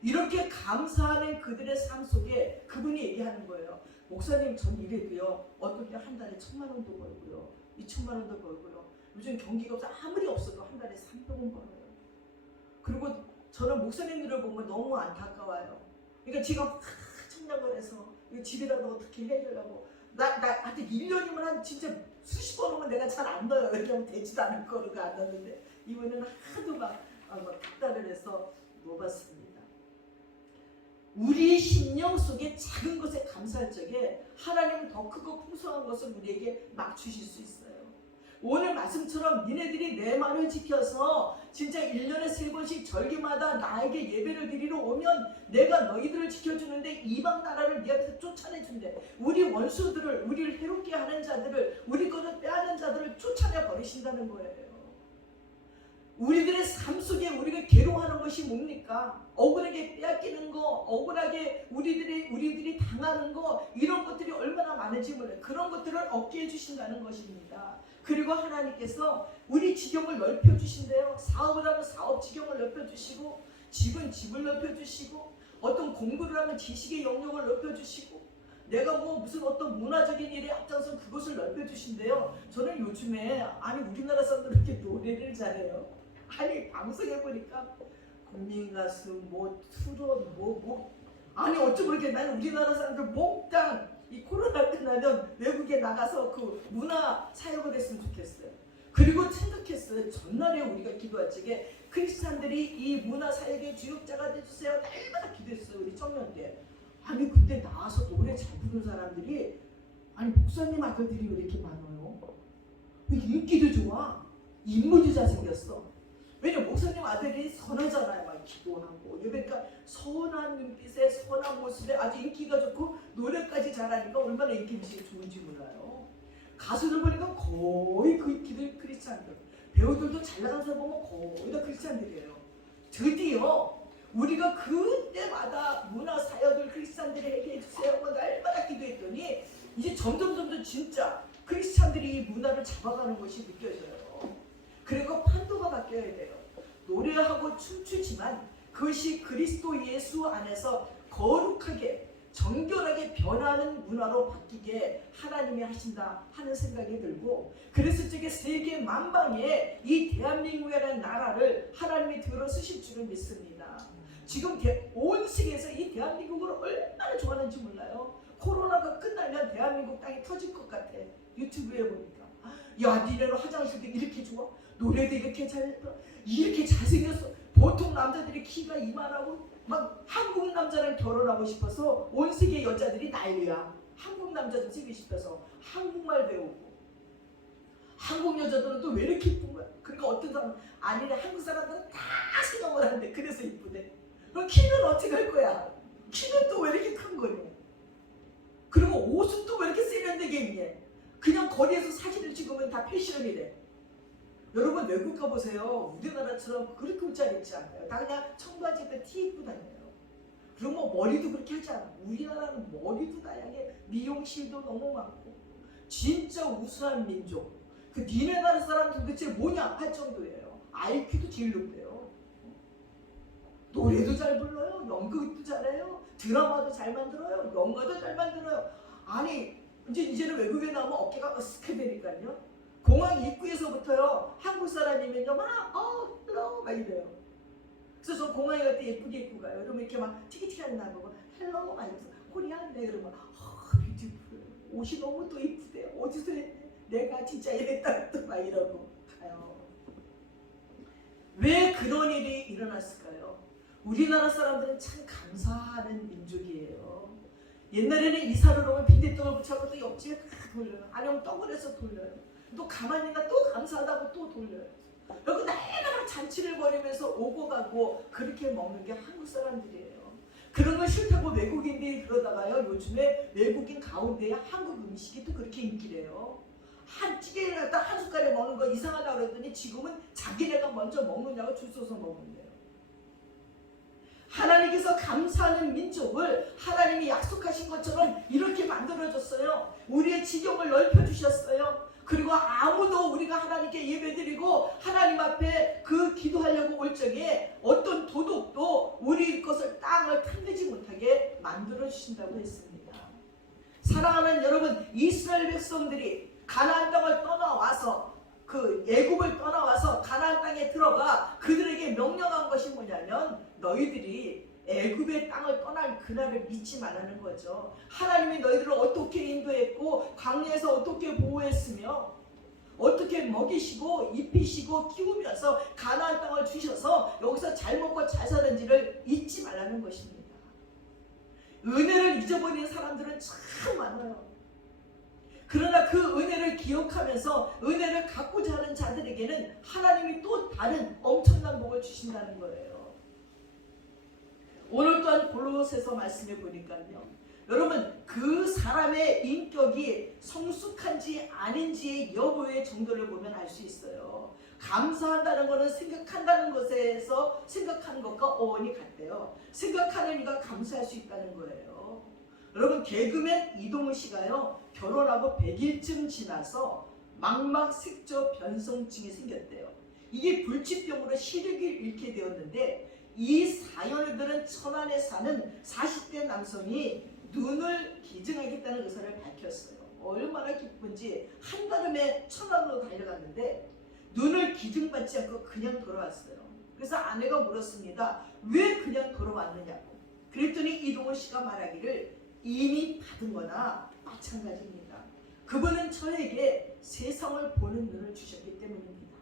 이렇게 감사하는 그들의 삶 속에 그분이 얘기하는 거예요. 목사님 전 이래도요. 어떤 때 한 달에 1,000만 원도 벌고요. 2,000만 원도 벌고요. 요즘 경기가 없어 아무리 없어도 한 달에 300원 벌어요. 그리고 저는 목사님들을 보면 너무 안타까워요. 그러니까 지금 청약을 해서 집이라도 어떻게 해주려고 아직 1년이면 한 진짜 수십 번 오면 내가 잘 안 넣어요. 왜냐면 되지도 않을 거니까 안 넣는데 이번에는 하도 막 닥달을 해서 놓았습니다. 우리 심령 속에 작은 것에 감사할 적에 하나님은 더 크고 풍성한 것을 우리에게 막 주실 수 있어요. 오늘 말씀처럼 니네들이 내 말을 지켜서 진짜 1년에 3번씩 절기마다 나에게 예배를 드리러 오면 내가 너희들을 지켜주는데 이방 나라를 네 앞에서 쫓아내준대. 우리 원수들을, 우리를 해롭게 하는 자들을, 우리 것을 빼앗는 자들을 쫓아내 버리신다는 거예요. 우리들의 삶 속에 우리가 괴로워하는 것이 뭡니까? 억울하게 빼앗기는 거, 억울하게 우리들이 당하는 거, 이런 것들이 얼마나 많은지 몰라요. 그런 것들을 얻게 해주신다는 것입니다. 그리고 하나님께서 우리 지경을 넓혀주신대요. 사업을 하면 사업 지경을 넓혀주시고, 집은 집을 넓혀주시고, 어떤 공부를 하면 지식의 영역을 넓혀주시고, 내가 무슨 어떤 문화적인 일에 앞장선 그것을 넓혀주신대요. 저는 요즘에 우리나라 사람들 이렇게 노래를 잘해요. 방송해보니까 국민가수 트롯 어쩜 그렇게 나는 우리나라 사람들 몽땅 이 코로나 끝나면 외국에 나가서 그 문화 사역을 했으면 좋겠어요. 그리고 생각했어요. 전날에 우리가 기도할 적에 크리스찬들이 이 문화 사역의 주역자가 돼주세요. 날마다 기도했어요. 우리 청년들. 근데 나와서 노래 잘 부르는 사람들이 목사님 아들들이 왜 이렇게 많아요? 왜 인기도 좋아? 인물도 잘생겼어. 왜냐면 목사님 아들이 선하잖아요. 막 기도하고 그러니까 선한 눈빛에 선한 모습에 아주 인기가 좋고 노래까지 잘하니까 얼마나 인기가 좋은지 몰라요. 가수들 보니까 거의 그 인기들 크리스찬들, 배우들도 잘 나가는 사람 보면 거의 다 크리스찬들이에요. 드디어 우리가 그때마다 문화 사역을 크리스찬들에게 해주세요. 날마다 기도했더니 이제 점점 진짜 크리스찬들이 이 문화를 잡아가는 것이 느껴져요. 그리고 판도가 바뀌어야 돼요. 노래하고 춤추지만 그것이 그리스도 예수 안에서 거룩하게 정결하게 변하는 문화로 바뀌게 하나님이 하신다 하는 생각이 들고, 그래서 저게 세계 만방에 이 대한민국이라는 나라를 하나님이 들어 쓰실 줄을 믿습니다. 지금 온 세계에서 이 대한민국을 얼마나 좋아하는지 몰라요. 코로나가 끝나면 대한민국 땅이 터질 것 같아. 유튜브에 보니까 니네는 화장실도 이렇게 좋아? 노래도 이렇게 잘했다. 이렇게 잘생겼어. 보통 남자들이 키가 이만하고 막 한국 남자랑 결혼하고 싶어서 온 세계 여자들이 난리야. 한국 남자 좀 생기고 싶어서 한국말 배우고. 한국 여자들은 또 왜 이렇게 이쁜 거야? 그러니까 어떤 사람은 한국 사람들은 다 생각을 하는데 그래서 이쁘대. 그럼 키는 어떻게 할 거야? 키는 또 왜 이렇게 큰 거냐? 그리고 옷은 또 왜 이렇게 세련되게 입냐? 그냥 거리에서 사진을 찍으면 다 패션이래. 여러분 외국 가보세요. 우리나라처럼 그렇게 옷 잘 입지 않아요. 다 그냥 청바지 입고 티 입고 다녀요. 그리고 머리도 그렇게 하지 않아요. 우리나라는 머리도 다양해. 미용실도 너무 많고 진짜 우수한 민족. 니네 나라 사람들 도대체 뭐냐 할 정도예요. IQ도 제일 높대요. 노래도 잘 불러요. 연극도 잘해요. 드라마도 잘 만들어요. 영화도 잘 만들어요. 이제는 외국에 나오면 어깨가 으쓱해 되니까요. 공항 입구에서부터요. 한국 사람이면요 헬로 막 이래요. 그래서 저 공항에 갈 때 예쁘게 입고 가요. 그러면 이렇게 막 티키티하는 나보고 헬로 막 이러면서 코리안데 그러면 뷰티풀. 옷이 너무 또 이쁘대. 어디서 했대? 내가 진짜 이랬다 또 막 이러고 가요. 왜 그런 일이 일어났을까요? 우리나라 사람들은 참 감사하는 민족이에요. 옛날에는 이사를 오면 빈대떡을 붙여서 옆집에 다 돌려요. 아니면 떡을 해서 돌려요. 또 가만히 있나 또 감사하다고 또 돌려요. 그리고 날마다 잔치를 벌이면서 오고 가고 그렇게 먹는 게 한국 사람들이에요. 그런 거 싫다고 외국인들이 그러다가요, 요즘에 외국인 가운데에 한국 음식이 또 그렇게 인기래요. 한 찌개를 갖다 한 숟갈에 먹는 거 이상하다고 그랬더니 지금은 자기네가 먼저 먹느냐고 줄 서서 먹는데요. 하나님께서 감사하는 민족을 하나님이 약속하신 것처럼 이렇게 만들어줬어요. 우리의 지경을 넓혀주셨어요. 그리고 아무도 우리가 하나님께 예배드리고 하나님 앞에 그 기도하려고 올 적에 어떤 도둑도 우리 것을 땅을 탐내지 못하게 만들어주신다고 했습니다. 사랑하는 여러분, 이스라엘 백성들이 가나안 땅을 떠나와서 그 애굽을 떠나와서 가나안 땅에 들어가 그들에게 명령한 것이 뭐냐면 너희들이 애굽의 땅을 떠날 그날을 믿지 말라는 거죠. 하나님이 너희들을 어떻게 인도했고 광야에서 어떻게 보호했으며 어떻게 먹이시고 입히시고 키우면서 가나안 땅을 주셔서 여기서 잘 먹고 잘 사는지를 잊지 말라는 것입니다. 은혜를 잊어버리는 사람들은 참 많아요. 그러나 그 은혜를 기억하면서 은혜를 갖고자 하는 자들에게는 하나님이 또 다른 엄청난 복을 주신다는 거예요. 오늘 또한 골로새서 말씀해 보니까요, 여러분 그 사람의 인격이 성숙한지 아닌지의 여부의 정도를 보면 알 수 있어요. 감사한다는 것은 생각한다는 것에서 생각하는 것과 어원이 같대요. 생각하는 이가 감사할 수 있다는 거예요. 여러분 개그맨 이동우 씨가요, 결혼하고 100일쯤 지나서 망막색조 변성증이 생겼대요. 이게 불치병으로 시력을 잃게 되었는데 이 사연을 들은 천안에 사는 40대 남성이 눈을 기증하겠다는 의사를 밝혔어요. 얼마나 기쁜지 한달음에 천안으로 달려갔는데 눈을 기증받지 않고 그냥 돌아왔어요. 그래서 아내가 물었습니다. 왜 그냥 돌아왔느냐고. 그랬더니 이동훈 씨가 말하기를 이미 받은 거나 마찬가지입니다. 그분은 저에게 세상을 보는 눈을 주셨기 때문입니다.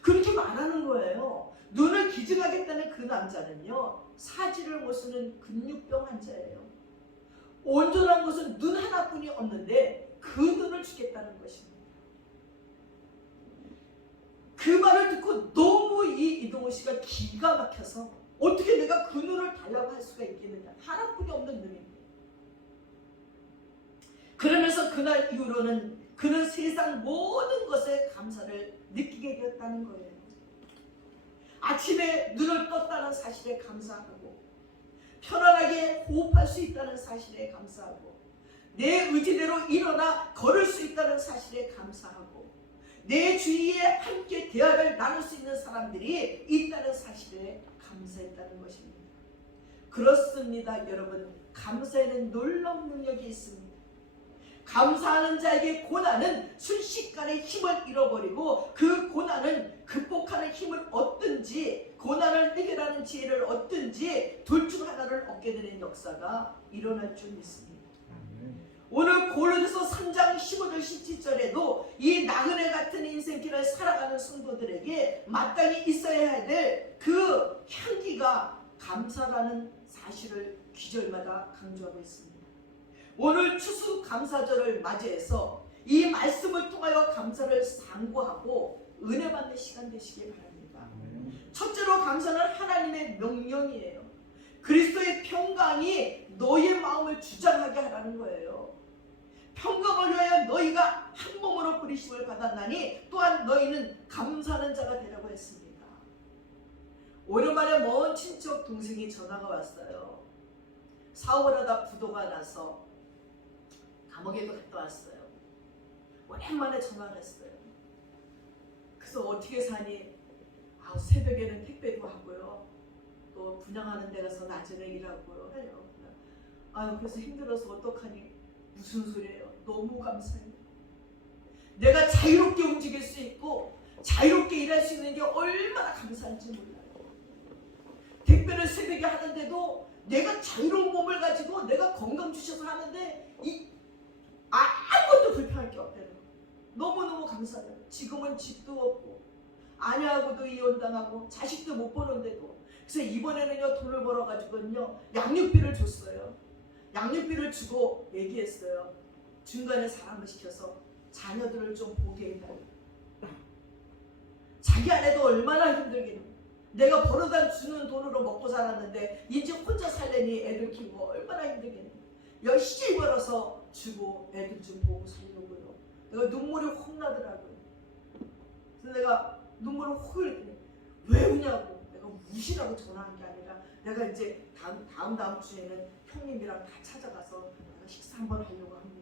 그렇게 말하는 거예요. 눈을 기증하겠다는 그 남자는요, 사지를 못 쓰는 근육병 환자예요. 온전한 것은 눈 하나뿐이 없는데 그 눈을 주겠다는 것입니다. 그 말을 듣고 너무 이 이동호 씨가 기가 막혀서 어떻게 내가 그 눈을 달라고 할 수가 있겠느냐. 하나뿐이 없는 눈인데. 그러면서 그날 이후로는 그는 세상 모든 것에 감사를 느끼게 되었다는 거예요. 아침에 눈을 떴다는 사실에 감사하고 편안하게 호흡할 수 있다는 사실에 감사하고 내 의지대로 일어나 걸을 수 있다는 사실에 감사하고 내 주위에 함께 대화를 나눌 수 있는 사람들이 있다는 사실에 감사했다는 것입니다. 그렇습니다. 여러분, 감사에는 놀라운 능력이 있습니다. 감사하는 자에게 고난은 순식간에 힘을 잃어버리고 그 고난은 극복하는 힘을 얻든지 고난을 해결하는 지혜를 얻든지 둘 중 하나를 얻게 되는 역사가 일어날 줄 믿습니다. 오늘 고린도서 3장 15절 17절에도 이 나그네 같은 인생길을 살아가는 성도들에게 마땅히 있어야 될 그 향기가 감사라는 사실을 귀절마다 강조하고 있습니다. 오늘 추수감사절을 맞이해서 이 말씀을 통하여 감사를 상고하고 은혜 받는 시간 되시길 바랍니다. 첫째로 감사는 하나님의 명령이에요. 그리스도의 평강이 너희의 마음을 주장하게 하라는 거예요. 평강을 위하여 너희가 한 몸으로 부르심을 받았나니 또한 너희는 감사하는 자가 되라고 했습니다. 오랜만에 먼 친척 동생이 전화가 왔어요. 사업을 하다 부도가 나서 감옥에도 갔다 왔어요. 오랜만에 전화를 했어요. 그래서 어떻게 사니? 새벽에는 택배도 하고요. 또 분양하는 데 가서 낮에는 일하고요. 해요. 그래서 힘들어서 어떡하니? 무슨 소리예요? 너무 감사해요. 내가 자유롭게 움직일 수 있고 자유롭게 일할 수 있는 게 얼마나 감사한지 몰라요. 택배를 새벽에 하는데도 내가 자유로운 몸을 가지고 내가 건강 주셔서 하는데 아무것도 불편할 게 없다는 거. 너무너무 감사해요. 지금은 집도 없고 아내하고도 이혼당하고 자식도 못 보는데도 그래서 이번에는요 돈을 벌어가지고요 양육비를 줬어요. 양육비를 주고 얘기했어요. 중간에 사람을 시켜서 자녀들을 좀 보게 해달라. 자기 아내도 얼마나 힘들겠니? 내가 벌어다 주는 돈으로 먹고 살았는데 이제 혼자 살려니 애들 키우고 얼마나 힘들겠니? 열심히 벌어서 주고 애들 좀 보고 살려고요. 내가 눈물이 확 나더라고요. 그래서 내가 눈물을 확 흘렸더니 왜 우냐고. 내가 우시라고 전화한 게 아니라 내가 이제 다음 주에는 형님이랑 다 찾아가서 내가 식사 한번 하려고 합니다.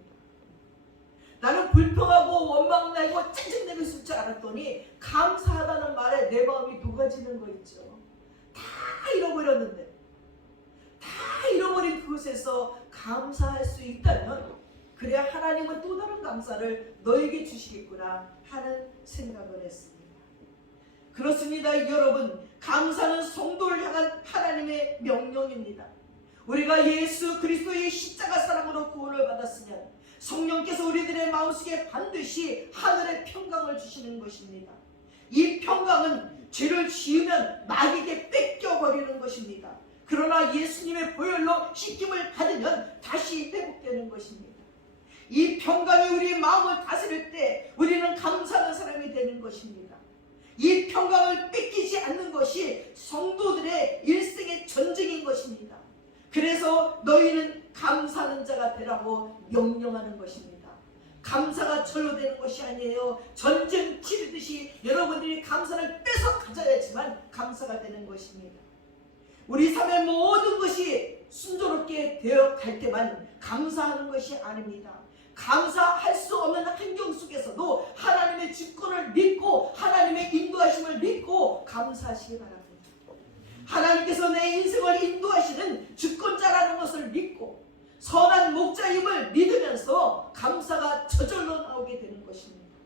나는 불평하고 원망나고 짜증내고 있을 줄 알았더니 감사하다는 말에 내 마음이 녹아지는 거 있죠. 다 잃어버렸는데, 다 잃어버린 그곳에서 감사할 수 있다면 그래야 하나님은 또 다른 감사를 너에게 주시겠구나 하는 생각을 했습니다. 그렇습니다. 여러분, 감사는 성도를 향한 하나님의 명령입니다. 우리가 예수 그리스도의 십자가 사랑으로 구원을 받았으면 성령께서 우리들의 마음속에 반드시 하늘의 평강을 주시는 것입니다. 이 평강은 죄를 지으면 마귀에게 뺏겨버리는 것입니다. 그러나 예수님의 보혈로 씻김을 받으면 다시 회복되는 것입니다. 이 평강이 우리의 마음을 다스릴 때 우리는 감사하는 사람이 되는 것입니다. 이 평강을 뺏기지 않는 것이 성도들의 일생의 전쟁인 것입니다. 그래서 너희는 감사하는 자가 되라고 명령하는 것입니다. 감사가 절로 되는 것이 아니에요. 전쟁 치르듯이 여러분들이 감사를 뺏어 가져야지만 감사가 되는 것입니다. 우리 삶의 모든 것이 순조롭게 되어 갈 때만 감사하는 것이 아닙니다. 감사할 수 없는 환경 속에서도 하나님의 주권을 믿고 하나님의 인도하심을 믿고 감사하시기 바랍니다. 하나님께서 내 인생을 인도하시는 주권자라는 것을 믿고 선한 목자임을 믿으면서 감사가 저절로 나오게 되는 것입니다.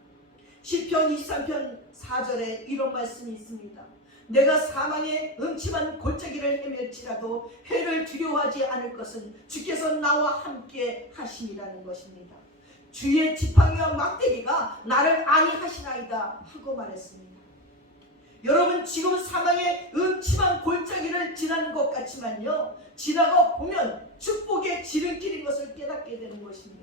시편 23편 4절에 이런 말씀이 있습니다. 내가 사망의 음침한 골짜기를 헤맬지라도 해를 두려워하지 않을 것은 주께서 나와 함께 하심이라는 것입니다. 주의 지팡이와 막대기가 나를 안위하시나이다 하고 말했습니다. 여러분, 지금 사망의 음침한 골짜기를 지나는 것 같지만요, 지나가 보면 축복의 지름길인 것을 깨닫게 되는 것입니다.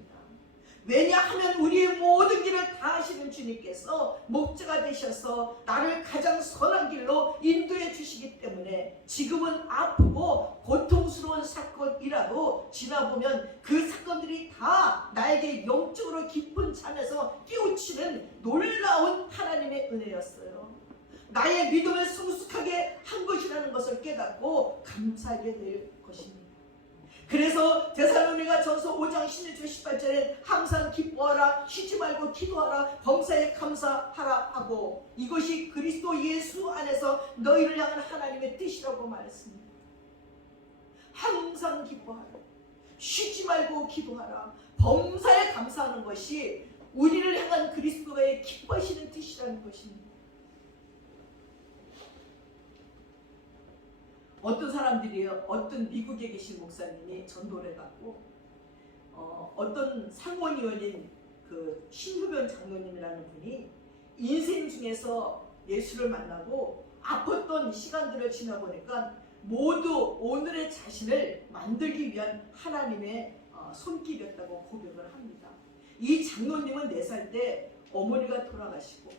왜냐하면 우리의 모든 길을 다 하시는 주님께서 목자가 되셔서 나를 가장 선한 길로 인도해 주시기 때문에 지금은 아프고 고통스러운 사건이라도 지나보면 그 사건들이 다 나에게 영적으로 깊은 잠에서 깨우치는 놀라운 하나님의 은혜였어요. 나의 믿음을 성숙하게 한 것이라는 것을 깨닫고 감사하게 될 것입니다. 그래서 데살로니가 전서 5장 16절 18절에 항상 기뻐하라, 쉬지 말고 기도하라, 범사에 감사하라 하고 이것이 그리스도 예수 안에서 너희를 향한 하나님의 뜻이라고 말했습니다. 항상 기뻐하라, 쉬지 말고 기도하라, 범사에 감사하는 것이 우리를 향한 그리스도의 기뻐하시는 뜻이라는 것입니다. 어떤 사람들이요, 어떤 미국에 계신 목사님이 전도를 해갖고 어떤 상원의원인 그 신후변 장로님이라는 분이 인생 중에서 예수를 만나고 아팠던 시간들을 지나보니까 모두 오늘의 자신을 만들기 위한 하나님의 손길이었다고 고백을 합니다. 이 장로님은 4살 때 어머니가 돌아가시고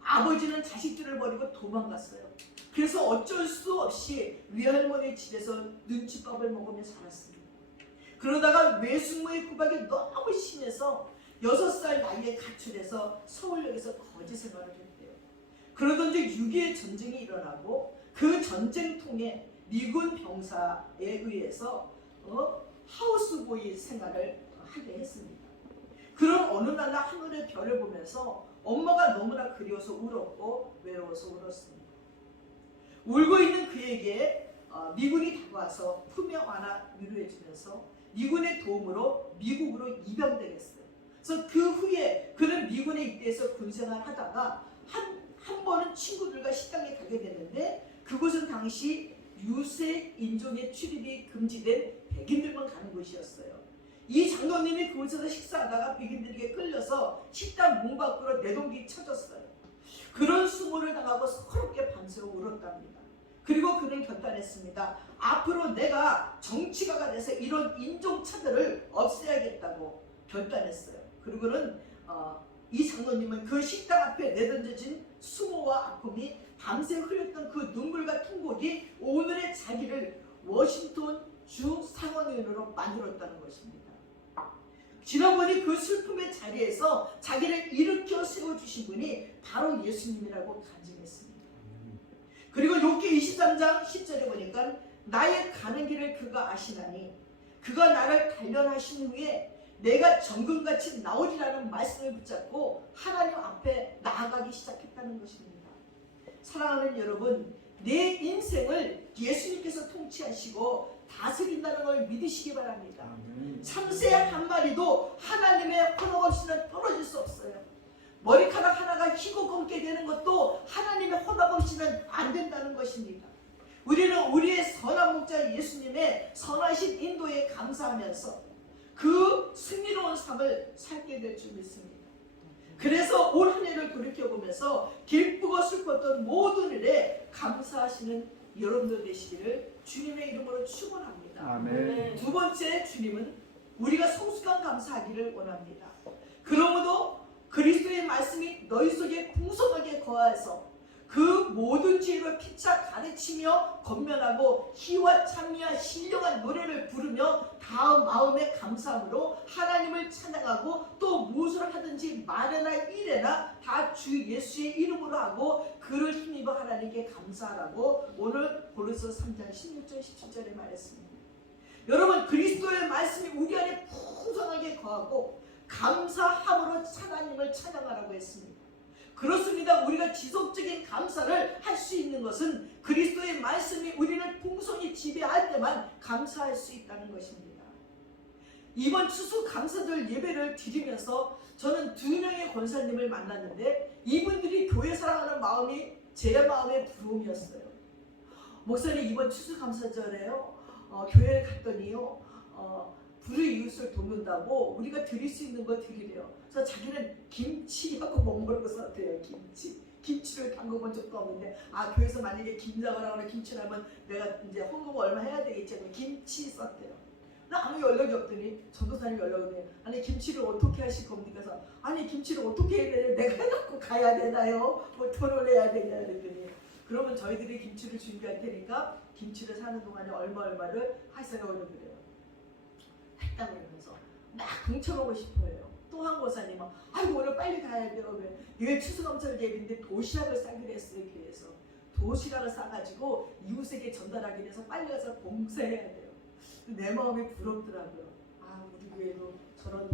아버지는 자식들을 버리고 도망갔어요. 그래서 어쩔 수 없이 외할머니 집에서 눈칫밥을 먹으며 살았습니다. 그러다가 외숙모의 구박이 너무 심해서 6살 나이에 가출해서 서울역에서 거지 생활을 했대요. 그러던지 6.25 전쟁이 일어나고 그 전쟁통에 미군 병사에 의해서 하우스보이 생활을 하게 했습니다. 그런 어느 날 하늘의 별을 보면서 엄마가 너무나 그리워서 울었고 외로워서 울었습니다. 울고 있는 그에게 미군이 다가와서 품에 안아 위로해주면서 미군의 도움으로 미국으로 입양되겠어요. 그래서 그 후에 그는 미군에 입대해서 군생활을 하다가 한 번은 친구들과 식당에 가게 됐는데 그곳은 당시 유색 인종의 출입이 금지된 백인들만 가는 곳이었어요. 이 장로님이 그곳에서 식사하다가 백인들에게 끌려서 식당 문 밖으로 내동기 쳐졌어요. 그런 수모를 당하고 서럽게 밤새워 울었답니다. 그리고 그는 결단했습니다. 앞으로 내가 정치가가 돼서 이런 인종차별을 없애야겠다고 결단했어요. 그리고는 이 장로님은 그 식당 앞에 내던져진 수모와 아픔이 밤새 흘렸던 그 눈물과 통곡이 오늘의 자기를 워싱턴 주 상원의원으로 만들었다는 것입니다. 지난번에 그 슬픔의 자리에서 자기를 일으켜 세워주신 분이 바로 예수님이라고 간증했습니다. 그리고 욥기 23장 10절에 보니까 나의 가는 길을 그가 아시나니 그가 나를 단련하신 후에 내가 정금같이 나오리라는 말씀을 붙잡고 하나님 앞에 나아가기 시작했다는 것입니다. 사랑하는 여러분, 내 인생을 예수님께서 통치하시고 다스린다는 걸 믿으시기 바랍니다. 참새 한 마리도 하나님의 허락 없이는 떨어질 수 없어요. 머리카락 하나가 희고 검게 되는 것도 하나님의 허락 없이는 안 된다는 것입니다. 우리는 우리의 선한 목자 예수님의 선하신 인도에 감사하면서 그 승리로운 삶을 살게 될 줄 믿습니다. 그래서 올 한 해를 돌이켜보면서 기쁘고 슬펐던 모든 일에 감사하시는 여러분들 되시기를 주님의 이름으로 축원합니다. 아멘. 두 번째, 주님은 우리가 성숙한 감사하기를 원합니다. 그러므로 그리스도의 말씀이 너희 속에 풍성하게 거하여서 그 모든 지혜로 피차 가르치며 권면하고 희와 찬미와 신령한 노래를 부르며 다음 마음의 감사함으로 하나님을 찬양하고 또 무엇을 하든지 말이나 일에나 다 주 예수의 이름으로 하고 그를 힘입어 하나님께 감사하라고 오늘 고린도서 3장 16절 17절에 말했습니다. 여러분, 그리스도의 말씀이 우리 안에 풍성하게 거하고 감사함으로 하나님을 찬양하라고 했습니다. 그렇습니다. 우리가 지속적인 감사를 할 수 있는 것은 그리스도의 말씀이 우리를 풍성히 지배할 때만 감사할 수 있다는 것입니다. 이번 추수 감사절 예배를 드리면서 저는 2명의 권사님을 만났는데 이분들이 교회 사랑하는 마음이 제 마음의 부러움이었어요. 목사님, 이번 추수 감사절에요 교회에 갔더니요 불의이웃을 돕는다고 우리가 드릴 수 있는 거 드리래요. 그래서 자기는 김치하고 먹물고 썼대요. 김치를 담궈본 적도 없는데 교회에서 만약에 김장을 하거나 김치를 하면 내가 이제 헌금 얼마 해야 되겠지. 김치 썼대요. 나 아무 연락이 없더니 전도사님 연락이 오더니 아니 김치를 어떻게 하실 겁니까? 그래서 아니 김치를 어떻게 해야 되냐, 내가 해갖고 가야 되나요? 뭐 돈을 내야 되냐 그랬더니 그러면 저희들이 김치를 준비할 테니까 김치를 사는 동안에 얼마를 하시라고 그래요. 했다 그러면서 막 동참하고 싶어요. 또 한 권사님은 아이고 오늘 빨리 가야 돼요. 왜 추수감사절 예배인데 도시락을 싸기로 했어요. 교회에서 도시락을 싸가지고 이웃에게 전달하기 위해서 빨리 가서 봉사해야 돼요. 내 마음이 부럽더라고요. 우리 교회도 저런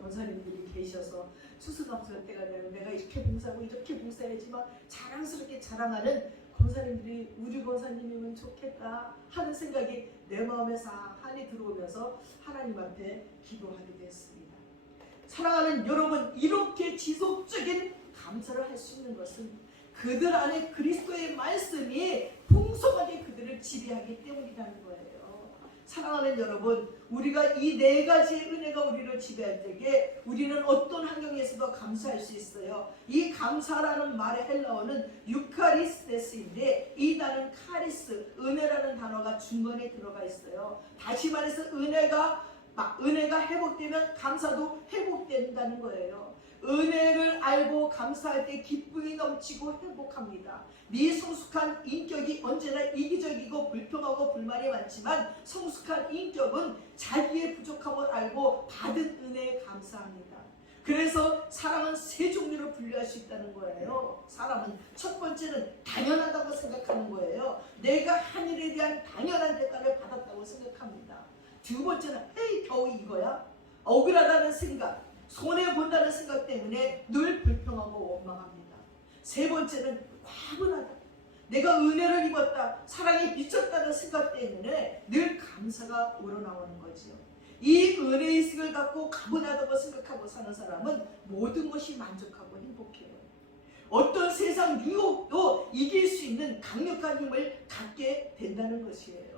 권사님들이 계셔서 추수감사절 때가 되면 내가 이렇게 봉사하고 이렇게 봉사해야지만 자랑스럽게 자랑하는 권사님들이 우리 권사님이면 좋겠다 하는 생각이 내 마음에 한이 들어오면서 하나님 앞에 기도하게 됐습니다. 사랑하는 여러분, 이렇게 지속적인 감사를 할 수 있는 것은 그들 안에 그리스도의 말씀이 풍성하게 그들을 지배하기 때문이라는 거예요. 사랑하는 여러분, 우리가 이 4가지의 은혜가 우리를 지배할 때에 우리는 어떤 환경에서도 감사할 수 있어요. 이 감사라는 말의 헬라어는 유카리스테스인데 이 단어는 카리스, 은혜라는 단어가 중간에 들어가 있어요. 다시 말해서 은혜가 회복되면 감사도 회복된다는 거예요. 은혜를 알고 감사할 때 기쁨이 넘치고 행복합니다. 미성숙한 인격이 언제나 이기적이고 불평하고 불만이 많지만 성숙한 인격은 자기의 부족함을 알고 받은 은혜에 감사합니다. 그래서 사랑은 3종류로 분류할 수 있다는 거예요. 사람은 첫 번째는 당연하다고 생각하는 거예요. 내가 한 일에 대한 당연한 대가를 받았다고 생각합니다. 두 번째는 에이 겨우 이거야? 억울하다는 생각, 손해본다는 생각 때문에 늘 불평하고 원망합니다. 세 번째는 과분하다. 내가 은혜를 입었다, 사랑에 미쳤다는 생각 때문에 늘 감사가 우러나오는 거지요. 이 은혜의식을 갖고 과분하다고 생각하고 사는 사람은 모든 것이 만족하고 행복해요. 어떤 세상 유혹도 이길 수 있는 강력한 힘을 갖게 된다는 것이에요.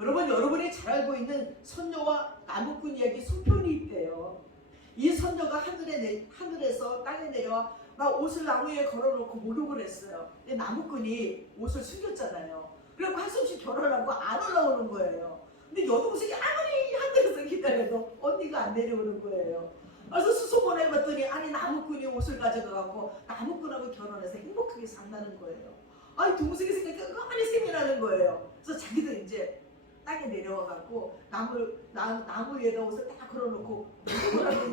여러분, 여러분이 잘 알고 있는 선녀와 나무꾼 이야기 소편이 있대요. 이 선녀가 하늘에서 땅에 내려와 막 옷을 나무 위에 걸어놓고 목욕을 했어요. 근데 나무꾼이 옷을 숨겼잖아요. 그리고 한숨씩 결혼하고 안 올라오는 거예요. 근데 여동생이 아무리 하늘에서 기다려도 언니가 안 내려오는 거예요. 그래서 수소문을 해봤더니 아니 나무꾼이 옷을 가져가고 나무꾼하고 결혼해서 행복하게 산다는 거예요. 아니 동생이 생각하니까 가만히 셈이 나는 거예요. 그래서 자기도 이제 땅에 내려와갖고 나무 위에다 옷을 딱 걸어놓고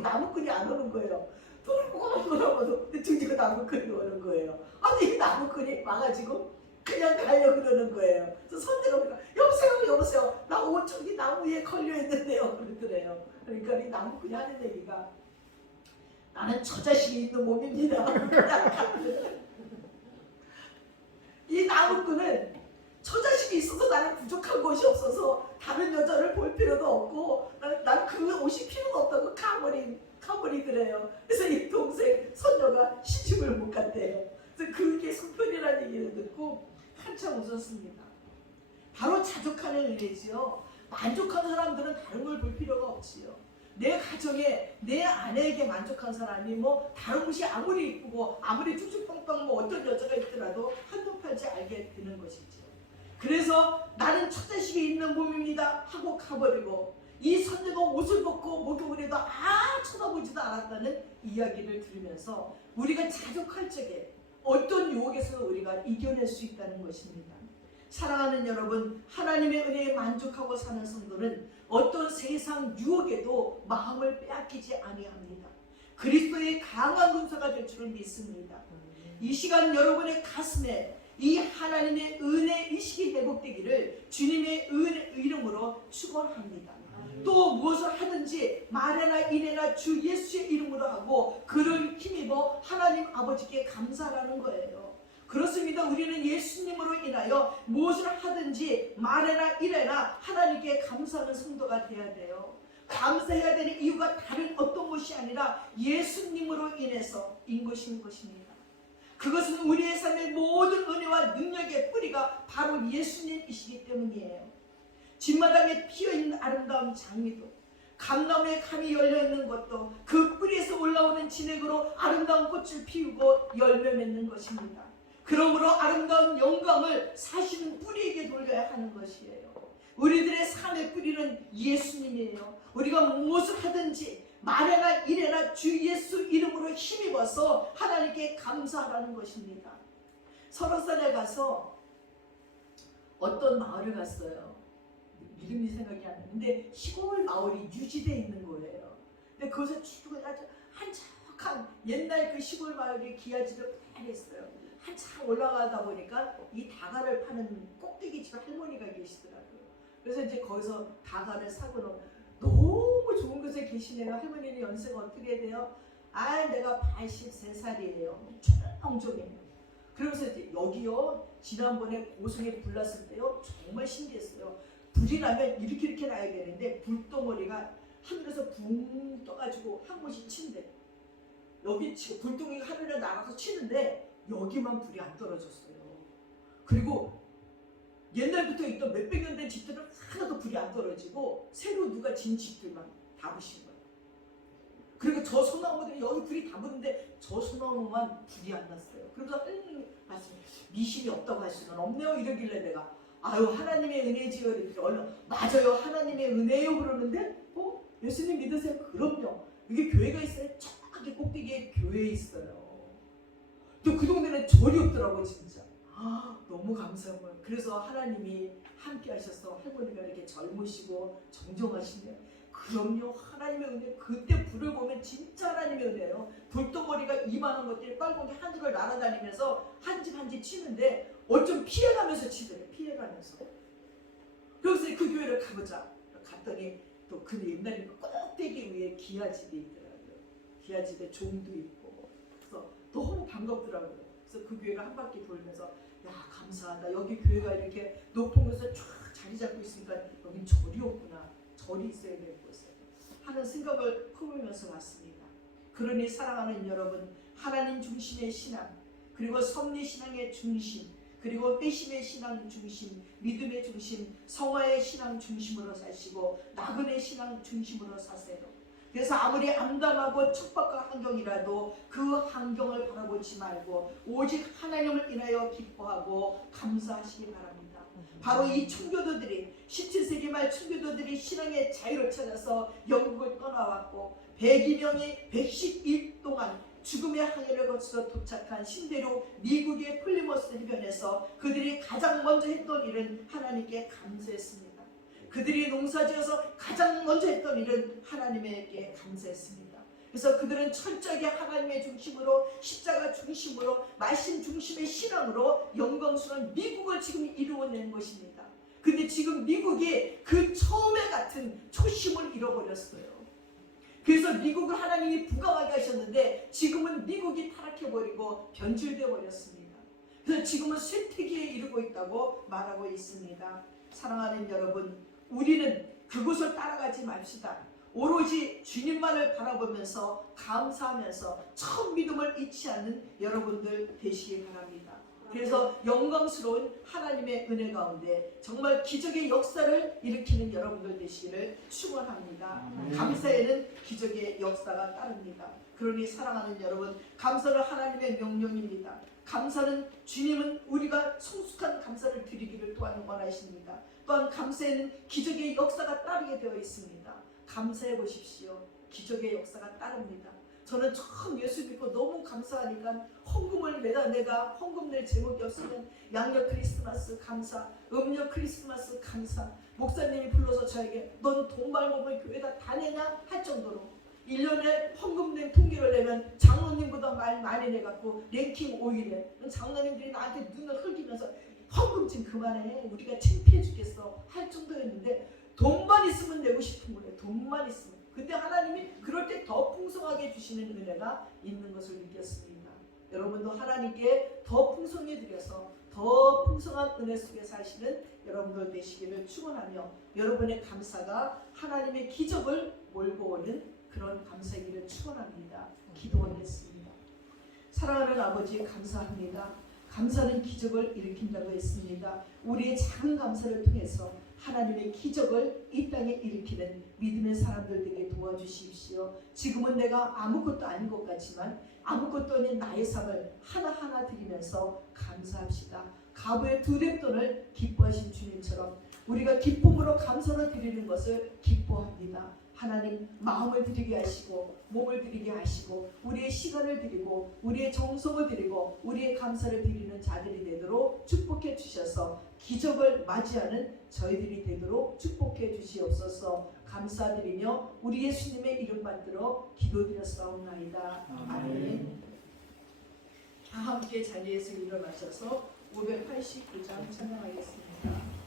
나무꾼이 안 오는 거예요. 돌아보고 드디어 나무꾼이 오는 거예요. 아니 이 나무꾼이 와가지고 그냥 가요 그러는 거예요. 그래서 손대가 보니까 여보세요 나 옷 저기 나무 위에 걸려있는데요 그러더래요. 그러니까 이 나무꾼이 하는 얘기가 나는 저 자식이 있는 몸입니다. 이 나무꾼은 저 자식이 있어서 나는 부족한 것이 없어서 다른 여자를 볼 필요도 없고 난 그 옷이 필요가 없다고 가버리더래요. 그래서 이 동생 손녀가 시집을 못 갔대요. 그래서 그게 속편이라는 얘기를 듣고 한참 웃었습니다. 바로 자족하는 은혜지요. 만족한 사람들은 다른 걸 볼 필요가 없지요. 내 가정에 내 아내에게 만족한 사람이 뭐 다른 옷이 아무리 이쁘고 아무리 쭉쭉빵빵 뭐 어떤 여자가 있더라도 한눈 팔지 알게 되는 것이죠. 그래서 나는 첫 자식이 있는 몸입니다 하고 가버리고 이 선녀가 옷을 벗고 목욕을 해도 쳐다보지도 않았다는 이야기를 들으면서 우리가 자족할 적에 어떤 유혹에서 우리가 이겨낼 수 있다는 것입니다. 사랑하는 여러분, 하나님의 은혜에 만족하고 사는 성도는 어떤 세상 유혹에도 마음을 빼앗기지 아니합니다. 그리스도의 강한 군사가 될 줄을 믿습니다. 이 시간 여러분의 가슴에 이 하나님의 은혜 의식이 회복되기를 주님의 은혜 이름으로 축원합니다. 또 무엇을 하든지 말이나 이래나 주 예수의 이름으로 하고 그를 힘입어 하나님 아버지께 감사하는 거예요. 그렇습니다. 우리는 예수님으로 인하여 무엇을 하든지 말이나 이래나 하나님께 감사하는 성도가 되어야 돼요. 감사해야 되는 이유가 다른 어떤 것이 아니라 예수님으로 인해서인 것입니다. 그것은 우리의 삶의 모든 은혜와 능력의 뿌리가 바로 예수님이시기 때문이에요. 진마당에 피어있는 아름다운 장미도 감나무에 감이 열려있는 것도 그 뿌리에서 올라오는 진액으로 아름다운 꽃을 피우고 열매 맺는 것입니다. 그러므로 아름다운 영광을 사시는 뿌리에게 돌려야 하는 것이에요. 우리들의 삶의 뿌리는 예수님이에요. 우리가 무엇을 하든지 말해나 이래나 주 예수 이름으로 힘입어서 하나님께 감사하라는 것입니다. 30살에 가서 어떤 마을을 갔어요. 이름이 생각이 안 나는데 시골 마을이 유지되어 있는 거예요. 근데 거기서 쭉 아주 한적한 옛날 그 시골 마을에 기아집을 파냈어요. 한참 올라가다 보니까 이 다가를 파는 꼭대기 집 할머니가 계시더라고요. 그래서 이제 거기서 다가를 사고는 너무 좋은 곳에 계시네요. 할머니는 연세가 어떻게 돼요? 내가 83살이에요. 쫑쫑해요. 그러면서 이제 여기요 지난번에 고성에 불 났을 때요 정말 신기했어요. 불이 나면 이렇게 나야 되는데 불덩어리가 하늘에서 붕 떠가지고 한 곳이 친대. 여기 불덩이가 하늘에 날아서 치는데 여기만 불이 안 떨어졌어요. 그리고 옛날부터 있던 몇백 년 된 집들은 하나도 불이 안 떨어지고 새로 누가 진 집들만 다 부신 거예요. 그리고 저 소나무들이 여기 불이 다 붙는데 저 소나무만 불이 안 났어요. 그러면서 미신이 없다고 할 수는 없네요. 이러길래 내가 하나님의 은혜지요. 이렇게 얼른 맞아요. 하나님의 은혜요 그러는데 예수님 믿으세요? 그럼요. 여기 교회가 있어요. 저기 꼭대기에 교회 있어요. 또 그 동네는 절이 없더라고요. 진짜 너무 감사한 거예요. 그래서 하나님이 함께 하셔서 할머니가 이렇게 젊으시고 정정하시네요. 그럼요. 하나님의 은혜. 그때 불을 보면 진짜 하나님의 은혜예요. 불덩어리가 이만한 것들이 빨갛게 하늘을 날아다니면서 한 집 한 집 치는데 어쩜 피해가면서 치더래요. 피해가면서. 그래서 그 교회를 가보자. 갔더니 또 그 옛날에 꼭대기 위에 기아집이 있더라고요. 기아집에 종도 있고. 그래서 너무 반갑더라고요. 그래서 그 교회를 한 바퀴 돌면서 감사하다. 여기 교회가 이렇게 높은 곳에서 쫙 자리 잡고 있으니까 여긴 절이 없구나. 절이 있어야 될 곳에 하는 생각을 품으면서 왔습니다. 그러니 사랑하는 여러분, 하나님 중심의 신앙, 그리고 섭리신앙의 중심, 그리고 회심의 신앙 중심, 믿음의 중심, 성화의 신앙 중심으로 사시고 나그네 신앙 중심으로 사세요. 그래서 아무리 암담하고 척박한 환경이라도 그 환경을 바라보지 말고 오직 하나님을 인하여 기뻐하고 감사하시기 바랍니다. 바로 이 청교도들이 17세기 말 주님말 청교도들이 신앙의 자유를 찾아서 영국을 떠나왔고 102명이 110일 동안 죽음의 항해를 거쳐서 도착한 신대로 미국의 플리머스 해변에서 그들이 가장 먼저 했던 일은 하나님께 감사했습니다. 그들이 농사지어서 가장 먼저 했던 일은 하나님에게 감사했습니다. 그래서 그들은 철저하게 하나님의 중심으로 십자가 중심으로 말씀 중심의 신앙으로 영광스러운 미국을 지금 이루어낸 것입니다. 근데 지금 미국이 그 처음에 같은 초심을 잃어버렸어요. 그래서 미국을 하나님이 부강하게 하셨는데 지금은 미국이 타락해버리고 변질되어 버렸습니다. 그래서 지금은 쇠퇴기에 이르고 있다고 말하고 있습니다. 사랑하는 여러분, 우리는 그곳을 따라가지 맙시다. 오로지 주님만을 바라보면서 감사하면서 처음 믿음을 잊지 않는 여러분들 되시기 바랍니다. 그래서 영광스러운 하나님의 은혜 가운데 정말 기적의 역사를 일으키는 여러분들 되시기를 축원합니다. 감사에는 기적의 역사가 따릅니다. 그러니 사랑하는 여러분, 감사는 하나님의 명령입니다. 감사는 주님은 우리가 성숙한 감사를 드리기를 또한 원하십니다. 또한 감사에는 기적의 역사가 따르게 되어 있습니다. 감사해 보십시오. 기적의 역사가 따릅니다. 저는 처음 예수 믿고 너무 감사하니까 헌금을 내가 헌금 낼 제목이 없으면 양력 크리스마스 감사, 음력 크리스마스 감사, 목사님이 불러서 저에게 넌 돈 벌면 교회다 다 내냐 할 정도로 1년에 헌금 낸 통계를 내면 장로님보다 많이 내갖고 랭킹 5위래. 장로님들이 나한테 눈을 흘기면서 헌금 좀 그만해, 우리가 창피해 죽겠어 할 정도였는데 돈만 있으면 내고 싶은 거예요. 돈만 있으면. 그때 하나님이 그럴 때 더 풍성하게 주시는 은혜가 있는 것을 느꼈습니다. 여러분도 하나님께 더 풍성히 드려서 더 풍성한 은혜 속에 사시는 여러분들 되시기를 축원하며 여러분의 감사가 하나님의 기적을 몰고 오는 그런 감사이기를 축원합니다. 기도하겠습니다. 사랑하는 아버지, 감사합니다. 감사는 기적을 일으킨다고 했습니다. 우리의 작은 감사를 통해서 하나님의 기적을 이 땅에 일으키는 믿음의 사람들 되게 도와주십시오. 지금은 내가 아무것도 아닌 것 같지만 아무것도 아닌 나의 삶을 하나하나 드리면서 감사합시다. 가부의 두 랩돈을 기뻐하신 주님처럼 우리가 기쁨으로 감사를 드리는 것을 기뻐합니다. 하나님, 마음을 드리게 하시고 몸을 드리게 하시고 우리의 시간을 드리고 우리의 정성을 드리고 우리의 감사를 드리는 자들이 되도록 축복해 주셔서 기적을 맞이하는 저희들이 되도록 축복해 주시옵소서. 감사드리며 우리 예수님의 이름 받들어 기도드렸사옵나이다. 아멘. 다 함께 자리에서 일어나셔서 589장 찬양하겠습니다.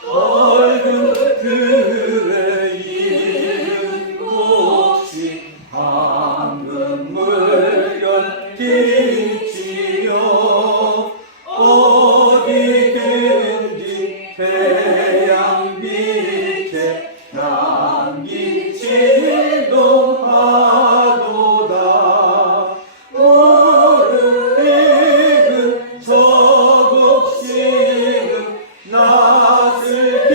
밝은 들에 익은 꽃이 황금 물결 비치며 어디든지 태양 빛에 남긴 진동하도다. 무릎 익은 저곡식은 낯을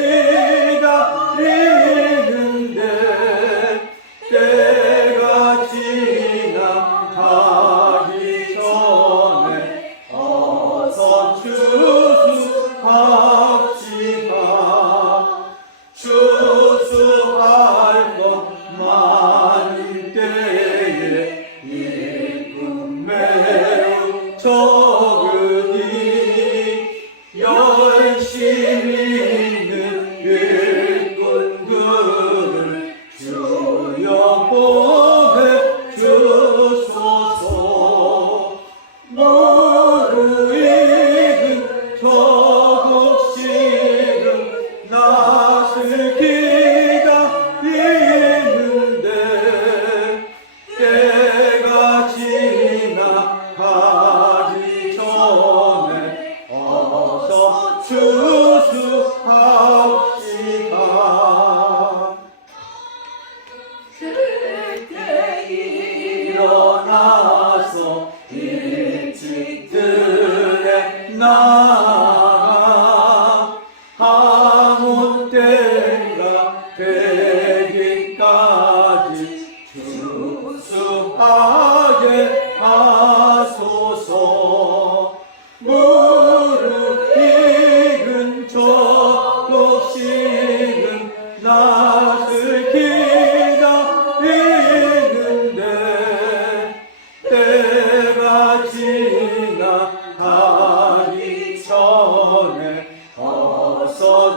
기다리는데 때가 지나가기 전에 어서 추수합시다. 추수할 것 많을 때에 일꾼 매우 적으니 열심히 있는 일꾼들을 주여 보내주소서. 무르익은 저곡식은 낯을 기다리는데 때가 지나가기 전에 어서 추수합시다. 그때 일어나서 일찍 들에 나가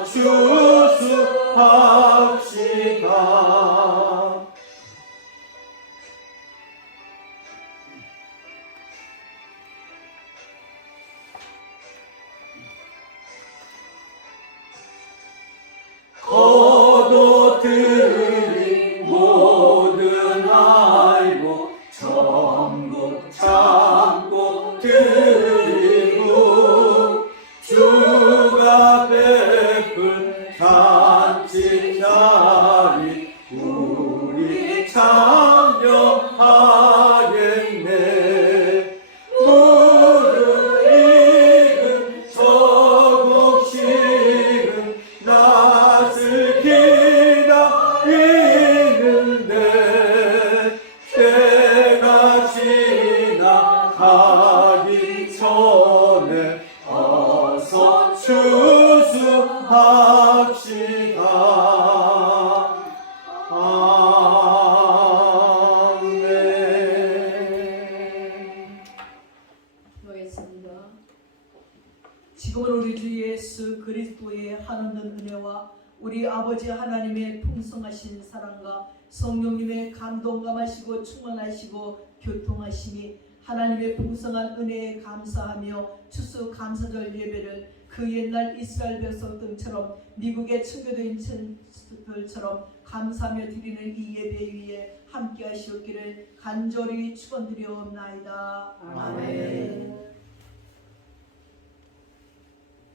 추수합시다. 거둬들인 모든 알고 전국 참고 드리고 주가 베푼 잔치 자리 우리 참여하겠네. 무릇 익은 저곡식은 낯을 기다리는데 때가 지나가기 전에 어서 추수합시다. 아멘. 기도하겠습니다. 지금은 우리 주 예수 그리스도의 한없는 은혜와 우리 아버지 하나님의 풍성하신 사랑과 성령님의 감동감하시고 충만하시고 교통하심이 하나님의 풍성한 은혜에 감사하며 추수 감사절 예배를 그 옛날 이스라엘 백성들처럼 미국의 청교도인들처럼 감사하며 드리는 이 예배 위에 함께 하시옵기를 간절히 축원드리옵나이다. 아멘.